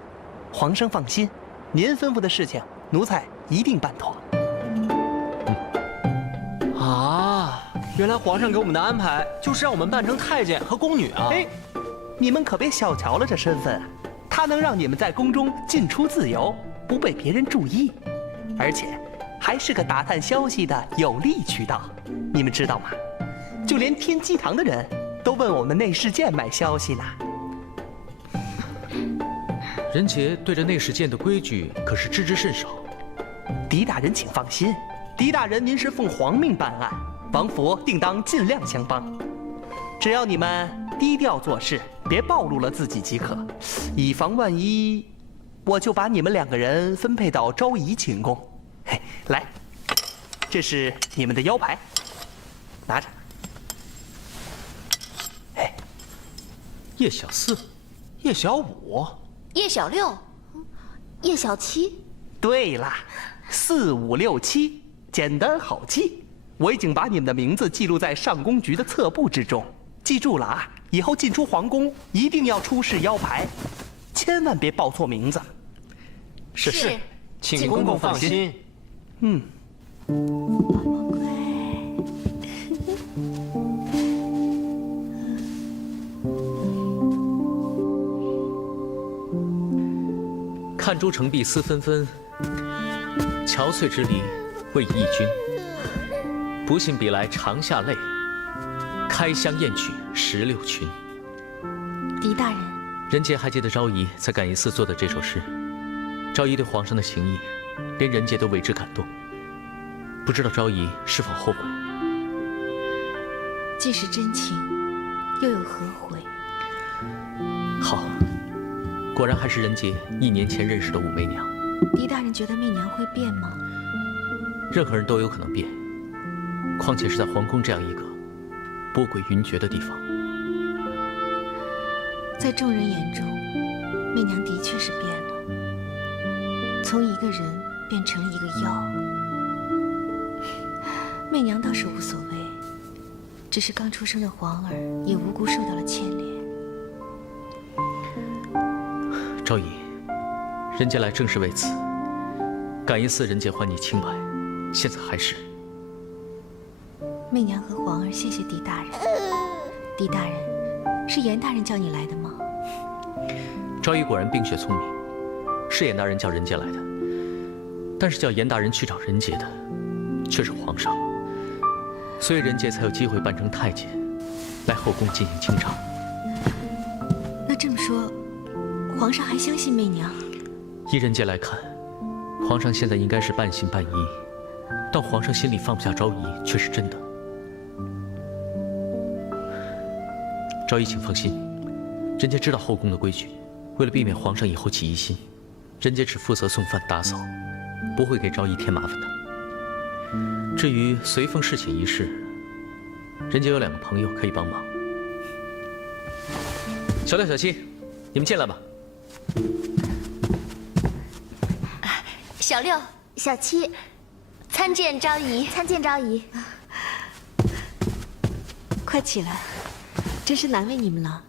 皇上放心，您吩咐的事情，奴才一定办妥。啊，原来皇上给我们的安排就是让我们扮成太监和宫女啊！哎，你们可别小瞧了这身份啊，它能让你们在宫中进出自由，不被别人注意，而且还是个打探消息的有利渠道。你们知道吗？就连天机堂的人都问我们内侍监买消息呢。仁杰对这内侍监的规矩可是知之甚少。狄大人请放心，狄大人您是奉皇命办案，王府定当尽量相帮。只要你们低调做事，别暴露了自己即可，以防万一，我就把你们2个人分配到昭仪寝宫。嘿，来，这是你们的腰牌，拿着。哎，叶小4，叶小5，叶小6，叶小7。对啦，4、5、6、7，简单好记。我已经把你们的名字记录在上宫局的册簿之中，记住了啊！以后进出皇宫一定要出示腰牌，千万别报错名字。是，请公公放心。嗯。看朱成碧思纷纷，憔悴之离为忆君。不信比来长下泪，开箱验取16群。狄大人，人杰还记得昭仪在感应寺做的这首诗。昭仪对皇上的情谊，连人杰都为之感动。不知道昭仪是否后悔？既是真情，又有何悔？好，果然还是人杰1年前认识的武媚娘。狄大人觉得媚娘会变吗？任何人都有可能变，况且是在皇宫这样一个波诡云谲的地方。在众人眼中，媚娘的确是变了，从一个人变成了一个妖。媚娘倒是无所谓，只是刚出生的皇儿也无辜受到了牵连。昭仪，人杰来正是为此。感应寺人杰还你清白，现在还是。媚娘和皇儿谢谢狄大人。狄大人，是严大人叫你来的吗？昭仪果然冰雪聪明，是严大人叫人杰来的，但是叫严大人去找人杰的，却是皇上，所以人杰才有机会扮成太监，来后宫进行清查。那这么说，皇上还相信媚娘？依人杰来看，皇上现在应该是半信半疑，但皇上心里放不下昭仪却是真的。昭仪，请放心，人杰知道后宫的规矩，为了避免皇上以后起疑心，人杰只负责送饭打扫，不会给昭仪添麻烦的。至于随风侍寝一事，人杰有2个朋友可以帮忙。小六、小七，你们进来吧。小六、小七，参见昭仪，参见昭仪。快起来，真是难为你们了。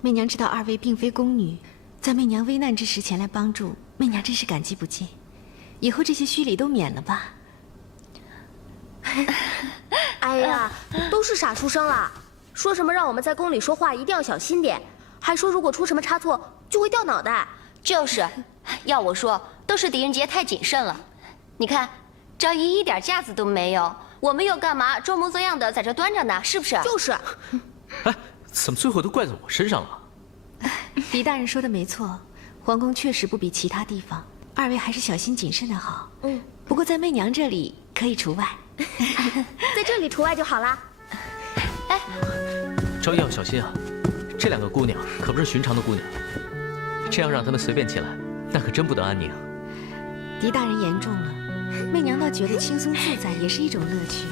媚娘知道2位并非宫女，在媚娘危难之时前来帮助，媚娘真是感激不尽。以后这些虚礼都免了吧。哎呀，都是傻书生啦！说什么让我们在宫里说话一定要小心点，还说如果出什么差错就会掉脑袋。就是，要我说，都是狄仁杰太谨慎了。你看，昭仪一点架子都没有，我们又干嘛装模作样的在这端着呢？是不是？就是。哎，怎么最后都怪在我身上了？狄大人说的没错，皇宫确实不比其他地方，2位还是小心谨慎的好。不过在媚娘这里可以除外。在这里除外就好啦。哎，昭仪要小心啊，这2个姑娘可不是寻常的姑娘，这样让她们随便起来，那可真不得安宁。狄大人言重了，媚娘倒觉得轻松自在也是一种乐趣，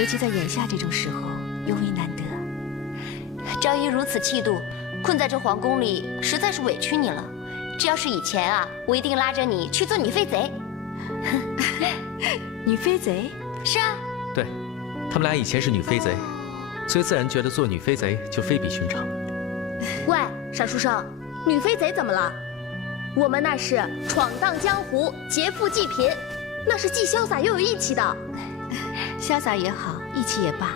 尤其在眼下这种时候，尤为难得。昭仪如此气度，困在这皇宫里，实在是委屈你了。这要是以前啊，我一定拉着你去做女飞贼。女飞贼？是啊。对，他们俩以前是女飞贼，所以自然觉得做女飞贼就非比寻常。喂，傻书生，女飞贼怎么了？我们那是闯荡江湖，劫富济贫，那是既潇洒又有义气的。潇洒也好，义气也罢，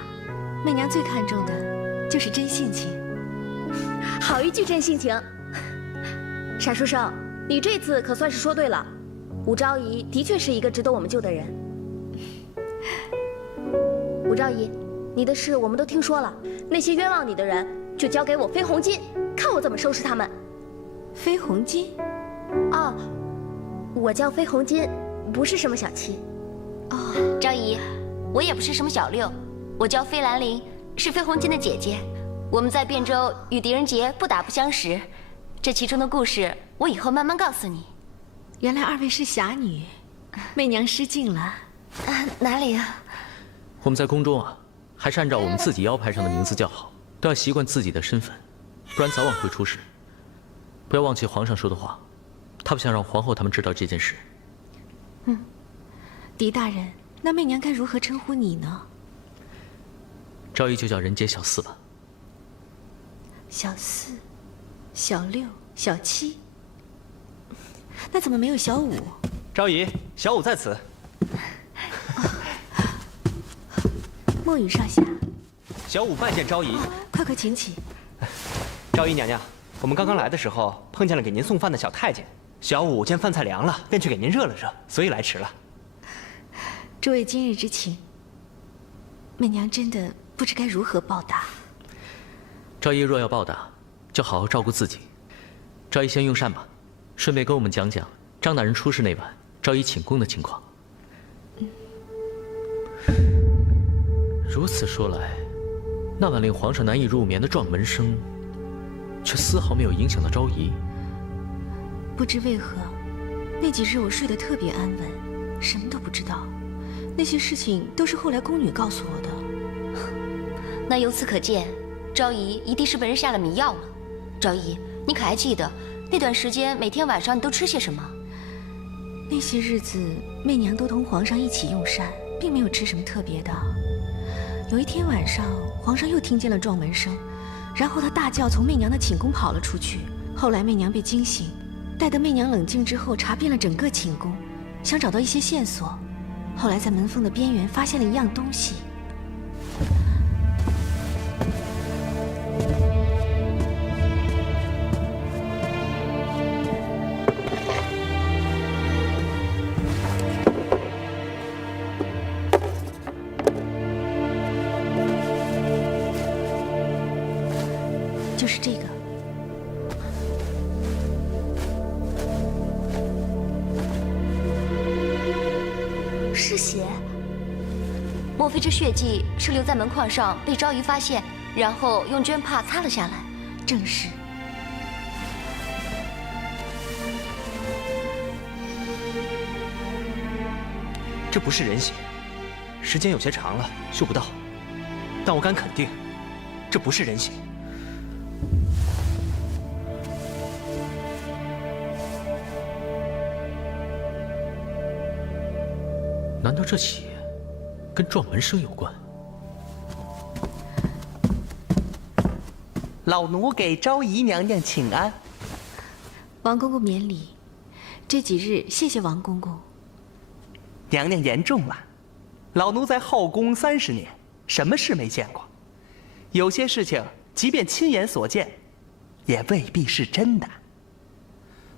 媚娘最看重的就是真性情。好一句真性情！傻书生，你这次可算是说对了，武昭仪的确是一个值得我们救的人。武昭仪，你的事我们都听说了，那些冤枉你的人就交给我飞鸿金，看我怎么收拾他们。飞鸿金？哦，我叫飞鸿金，不是什么小七。哦，昭仪，我也不是什么小六，我叫飞兰陵，是飞鸿金的姐姐。我们在汴州与狄仁杰不打不相识，这其中的故事我以后慢慢告诉你。原来2位是侠女，媚娘失敬了。啊，哪里啊？我们在宫中啊，还是按照我们自己腰牌上的名字叫好，都要习惯自己的身份，不然早晚会出事。不要忘记皇上说的话，他不想让皇后他们知道这件事。狄大人，那媚娘该如何称呼你呢？昭仪就叫人杰小4吧。小4、小6、小7，那怎么没有小5？昭仪，小5在此。墨雨少侠，小5拜见昭仪。快快请起。昭仪娘娘，我们刚刚来的时候碰见了给您送饭的小太监，小5见饭菜凉了，便去给您热了热，所以来迟了。诸位今日之请，媚娘真的不知该如何报答。昭仪若要报答，就好好照顾自己。昭仪先用膳吧，顺便跟我们讲讲张大人出事那晚昭仪请功的情况。如此说来，那晚令皇上难以入眠的撞门声，却丝毫没有影响到昭仪。不知为何，那几日我睡得特别安稳，什么都不知道。那些事情都是后来宫女告诉我的。那由此可见，昭仪一定是被人下了迷药了。昭仪，你可还记得那段时间每天晚上你都吃些什么？那些日子，媚娘都同皇上一起用膳，并没有吃什么特别的。有一天晚上，皇上又听见了撞门声，然后他大叫从媚娘的寝宫跑了出去。后来媚娘被惊醒，待得媚娘冷静之后，查遍了整个寝宫，想找到一些线索。后来在门缝的边缘发现了一样东西。就是这个。是血。莫非这血迹是留在门框上，被昭仪发现，然后用绢帕擦了下来？正是。这不是人血，时间有些长了，嗅不到。但我敢肯定，这不是人血。难道这血跟撞门声有关？老奴给昭仪娘娘请安。王公公免礼，这几日谢谢王公公。娘娘言重了，老奴在后宫30年，什么事没见过？有些事情，即便亲眼所见，也未必是真的。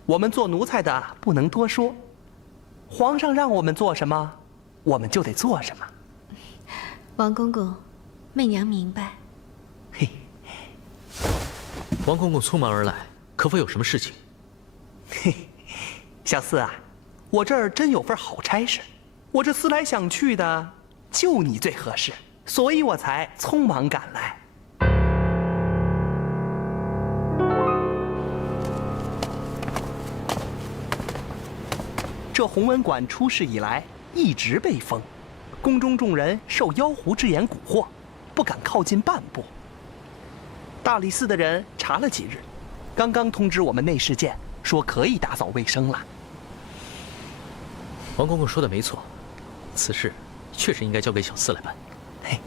我们做奴才的不能多说，皇上让我们做什么，我们就得做什么。王公公，媚娘明白。嘿，王公公匆忙而来，可否有什么事情？嘿，小四啊，我这儿真有份好差事，我这思来想去的，就你最合适，所以我才匆忙赶来。这弘文馆出事以来，一直被封，宫中众人受妖狐之言蛊惑，不敢靠近半步。大理寺的人查了几日，刚刚通知我们内侍监，说可以打扫卫生了。王公公说的没错，此事确实应该交给小四来办。嘿，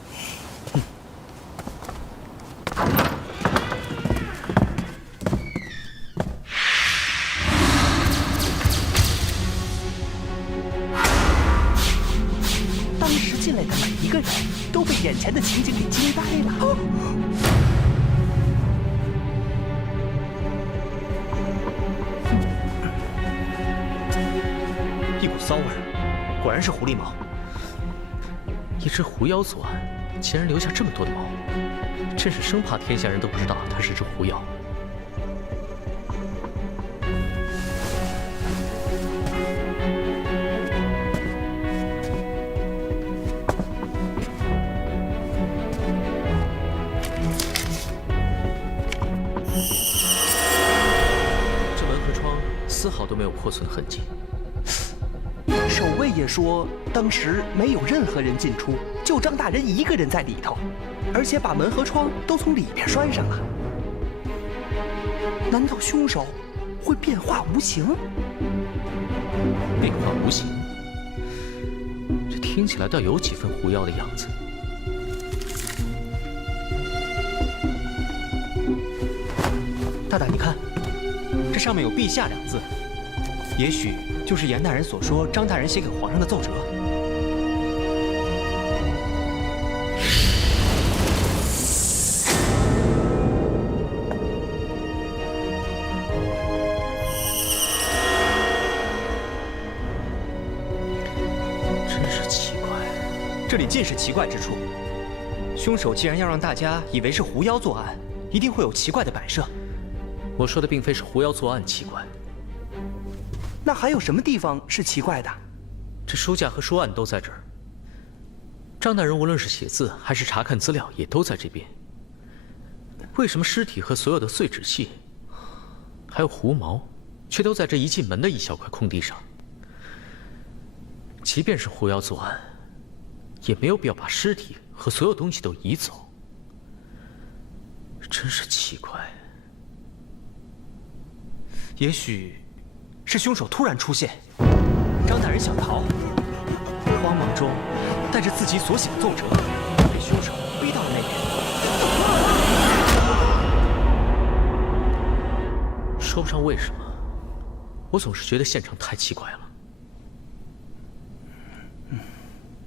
当时进来的每一个人都被眼前的情景给惊呆了。一股骚味儿，果然是狐狸毛。一只狐妖作案，竟然留下这么多的毛，真是生怕天下人都不知道它是只狐妖。这门和窗丝毫都没有破损的痕迹。守卫也说，当时没有任何人进出，就张大人一个人在里头，而且把门和窗都从里边拴上了。难道凶手会变化无形？变化无形，这听起来倒有几分狐妖的样子。大大，你看，这上面有“陛下”2字，也许就是严大人所说张大人写给皇上的奏折。真是奇怪，这里尽是奇怪之处。凶手既然要让大家以为是狐妖作案，一定会有奇怪的摆设。我说的并非是狐妖作案奇怪，那还有什么地方是奇怪的？这书架和书案都在这儿。张大人无论是写字还是查看资料，也都在这边。为什么尸体和所有的碎纸屑，还有狐毛，却都在这一进门的一小块空地上？即便是狐妖作案，也没有必要把尸体和所有东西都移走。真是奇怪。也许是凶手突然出现，张大人想逃，慌忙中带着自己所写的奏折，被凶手逼到了那边。说不上为什么，我总是觉得现场太奇怪了。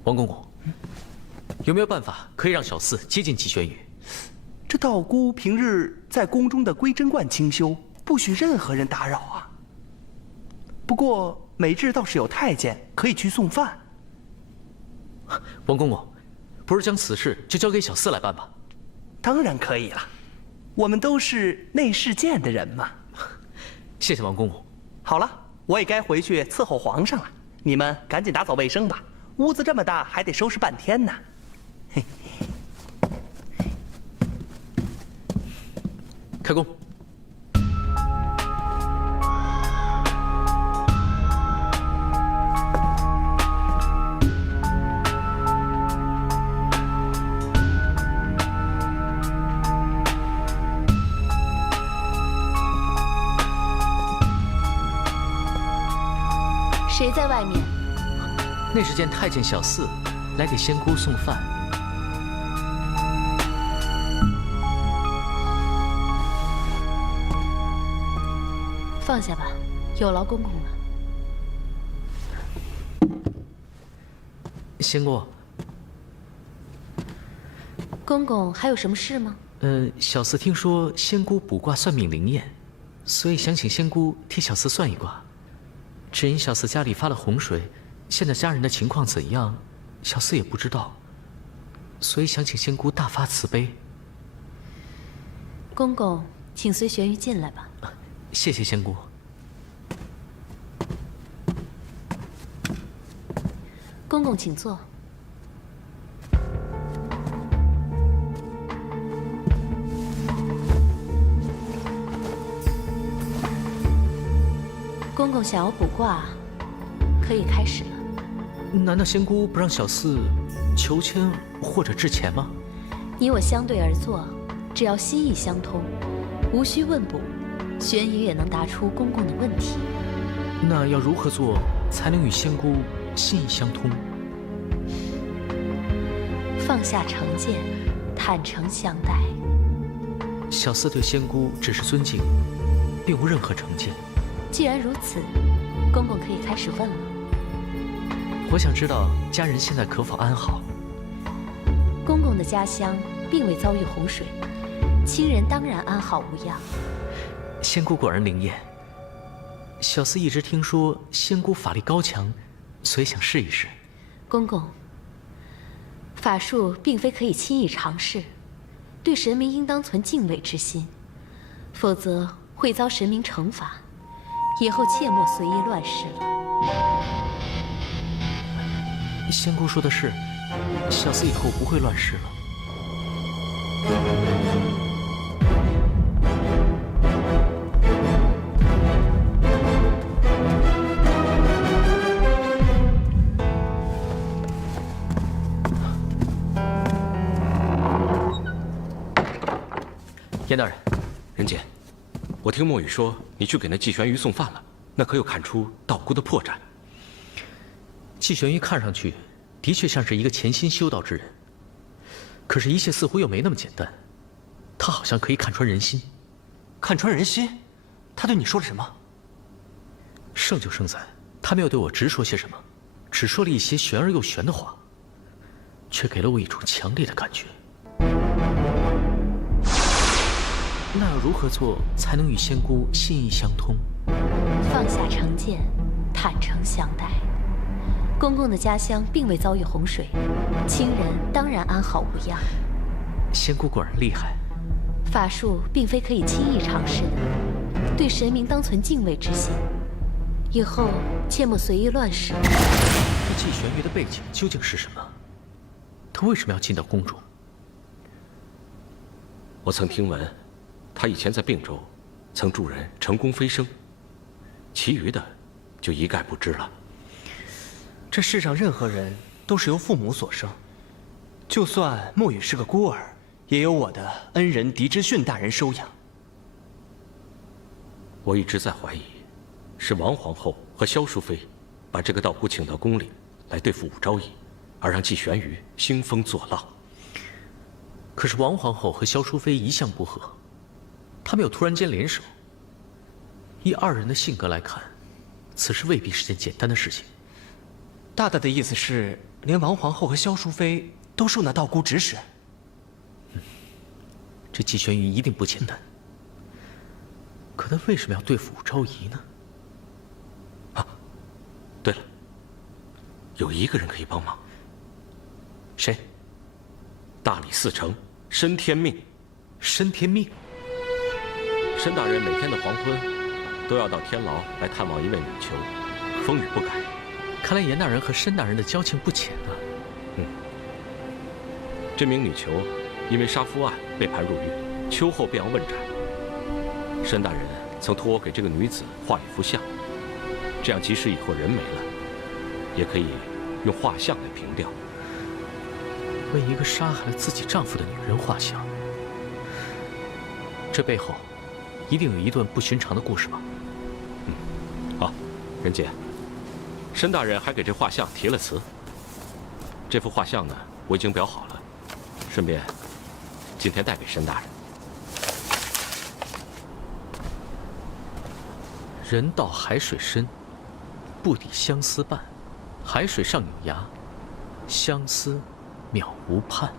王公公，有没有办法可以让小四接近季玄宇？这道姑平日在宫中的归真观清修，不许任何人打扰啊。不过每日倒是有太监可以去送饭。王公公，不如将此事就交给小四来办吧。当然可以了，我们都是内侍监的人嘛。谢谢王公公。好了，我也该回去伺候皇上了，你们赶紧打扫卫生吧。屋子这么大，还得收拾半天呢。嘿，开工。谁在外面？那是见太监小四来给仙姑送饭。放下吧，有劳公公了。仙姑，公公还有什么事吗？小四听说仙姑卜卦算命灵验，所以想请仙姑替小四算一卦。只因小四家里发了洪水，现在家人的情况怎样，小四也不知道，所以想请仙姑大发慈悲。公公，请随玄玉进来吧。谢谢仙姑。公公请坐。公公想要卜卦，可以开始了。难道仙姑不让小四求签或者掷钱吗？你我相对而坐，只要心意相通，无需问卜，玄宇也能答出公公的问题。那要如何做才能与仙姑心意相通？放下成见，坦诚相待。小四对仙姑只是尊敬，并无任何成见。既然如此，公公可以开始问了。我想知道家人现在可否安好？公公的家乡并未遭遇洪水，亲人当然安好无恙。仙姑果然灵验。小四一直听说仙姑法力高强，所以想试一试。公公，法术并非可以轻易尝试，对神明应当存敬畏之心，否则会遭神明惩罚。以后切莫随意乱试了。仙姑说的是，小四以后不会乱试了。严大人，人杰，我听墨雨说你去给那季玄鱼送饭了，那可有看出道姑的破绽？季玄鱼看上去的确像是一个潜心修道之人，可是，一切似乎又没那么简单。他好像可以看穿人心。看穿人心？他对你说了什么？胜就胜在他没有对我直说些什么，只说了一些玄而又玄的话，却给了我一种强烈的感觉。那要如何做才能与仙姑心意相通？放下成见，坦诚相待。公公的家乡并未遭遇洪水，亲人当然安好无恙。仙姑果然厉害。法术并非可以轻易尝试的，对神明当存敬畏之心。以后切莫随意乱使。这季玄玉的背景究竟是什么？他为什么要进到宫中？我曾听闻，他以前在并州，曾助人成功飞升，其余的就一概不知了。这世上任何人都是由父母所生，就算墨雨是个孤儿，也有我的恩人狄之训大人收养。我一直在怀疑，是王皇后和萧淑妃把这个道姑请到宫里来对付武昭仪，而让季玄瑜兴风作浪。可是王皇后和萧淑妃一向不和，他们又突然间联手，以二人的性格来看，此事未必是件简单的事情。大大的意思是，连王皇后和萧淑妃都受那道姑指使。这季玄瑜一定不简单。可他为什么要对付武昭仪呢？对了，有一个人可以帮忙。谁？大理寺丞申天命。申天命。申大人每天的黄昏都要到天牢来探望一位女囚，风雨不改。看来严大人和申大人的交情不浅啊。这名女囚因为杀夫案被判入狱，秋后便要问斩。申大人曾托我给这个女子画一幅像，这样即使以后人没了，也可以用画像来凭吊。为一个杀害了自己丈夫的女人画像，这背后一定有一段不寻常的故事吧？好，仁杰，申大人还给这画像题了词。这幅画像呢，我已经裱好了，顺便今天带给申大人。人到海水深，不抵相思半。海水上有涯，相思渺无盼。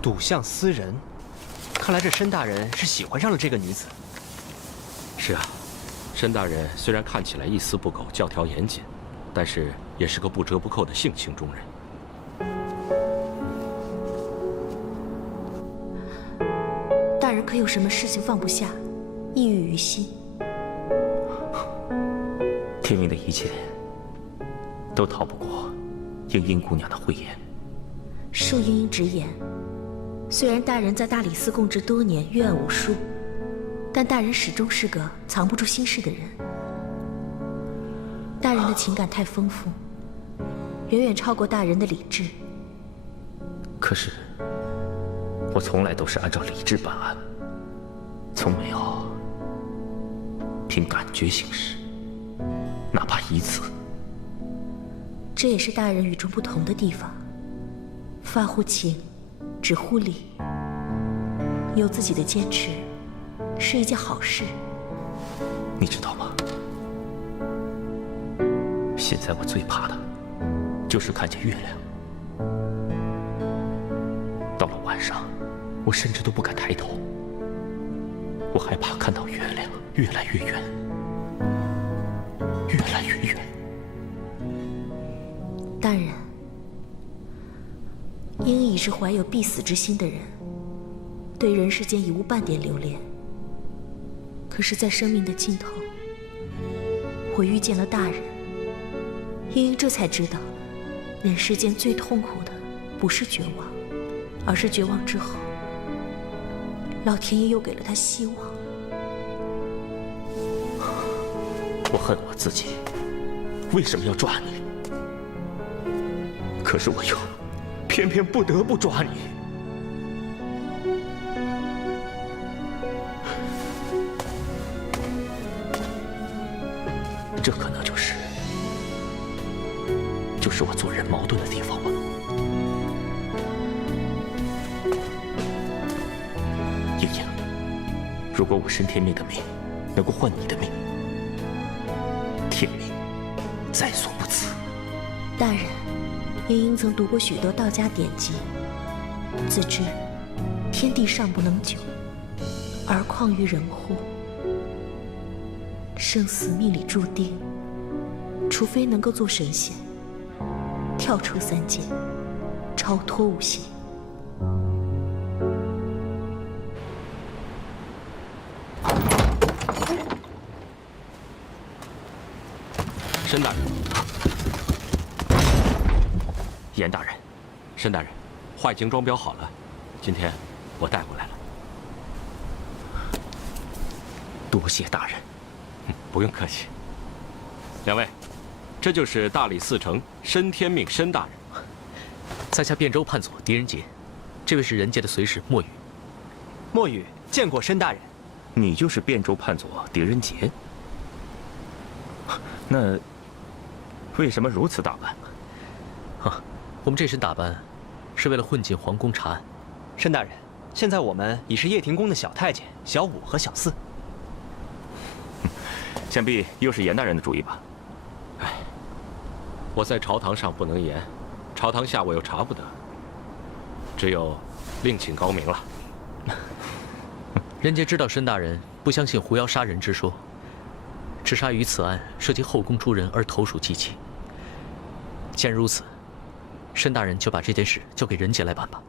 赌像思人，看来这申大人是喜欢上了这个女子。是啊，申大人虽然看起来一丝不苟、教条严谨，但是也是个不折不扣的性情中人。大人可有什么事情放不下，抑郁于心？天命的一切都逃不过英英姑娘的慧眼。恕英英直言，虽然大人在大理寺供职多年，阅案无数，但大人始终是个藏不住心事的人。大人的情感太丰富，远远超过大人的理智。可是我从来都是按照理智办案，从没有凭感觉行事，哪怕一次。这也是大人与众不同的地方。发乎情，止乎礼，有自己的坚持，是一件好事。你知道吗？现在我最怕的，就是看见月亮。到了晚上，我甚至都不敢抬头。我害怕看到月亮越来越远，越来越远。大人，英英已是怀有必死之心的人，对人世间已无半点留恋。可是，在生命的尽头，我遇见了大人。英英这才知道，人世间最痛苦的不是绝望，而是绝望之后，老天爷又给了他希望。我恨我自己，为什么要抓你？可是我又偏偏不得不抓你。这可能就是我做人矛盾的地方吧。英英，如果我申天命的命能够换你的命，天命在所不辞。大人，英英曾读过许多道家典籍，自知天地尚不能久，而况于人乎？生死命里注定，除非能够做神仙，跳出三界，超脱五行。申大人，严大人，申大人，画已经装裱好了，今天我带过来了。多谢大人。不用客气。两位，这就是大理寺丞申天命申大人，在下汴州判佐狄仁杰，这位是人杰的随侍莫雨。莫雨见过申大人。你就是汴州判佐狄仁杰？那为什么如此打扮？我们这身打扮，是为了混进皇宫查案。申大人，现在我们已是掖庭宫的小太监、小五和小四。想必又是严大人的主意吧？哎，我在朝堂上不能言，朝堂下我又查不得，只有另请高明了。人杰知道申大人不相信狐妖杀人之说，只杀于此案涉及后宫诸人而投鼠忌器。既然如此，申大人就把这件事交给人杰来办吧。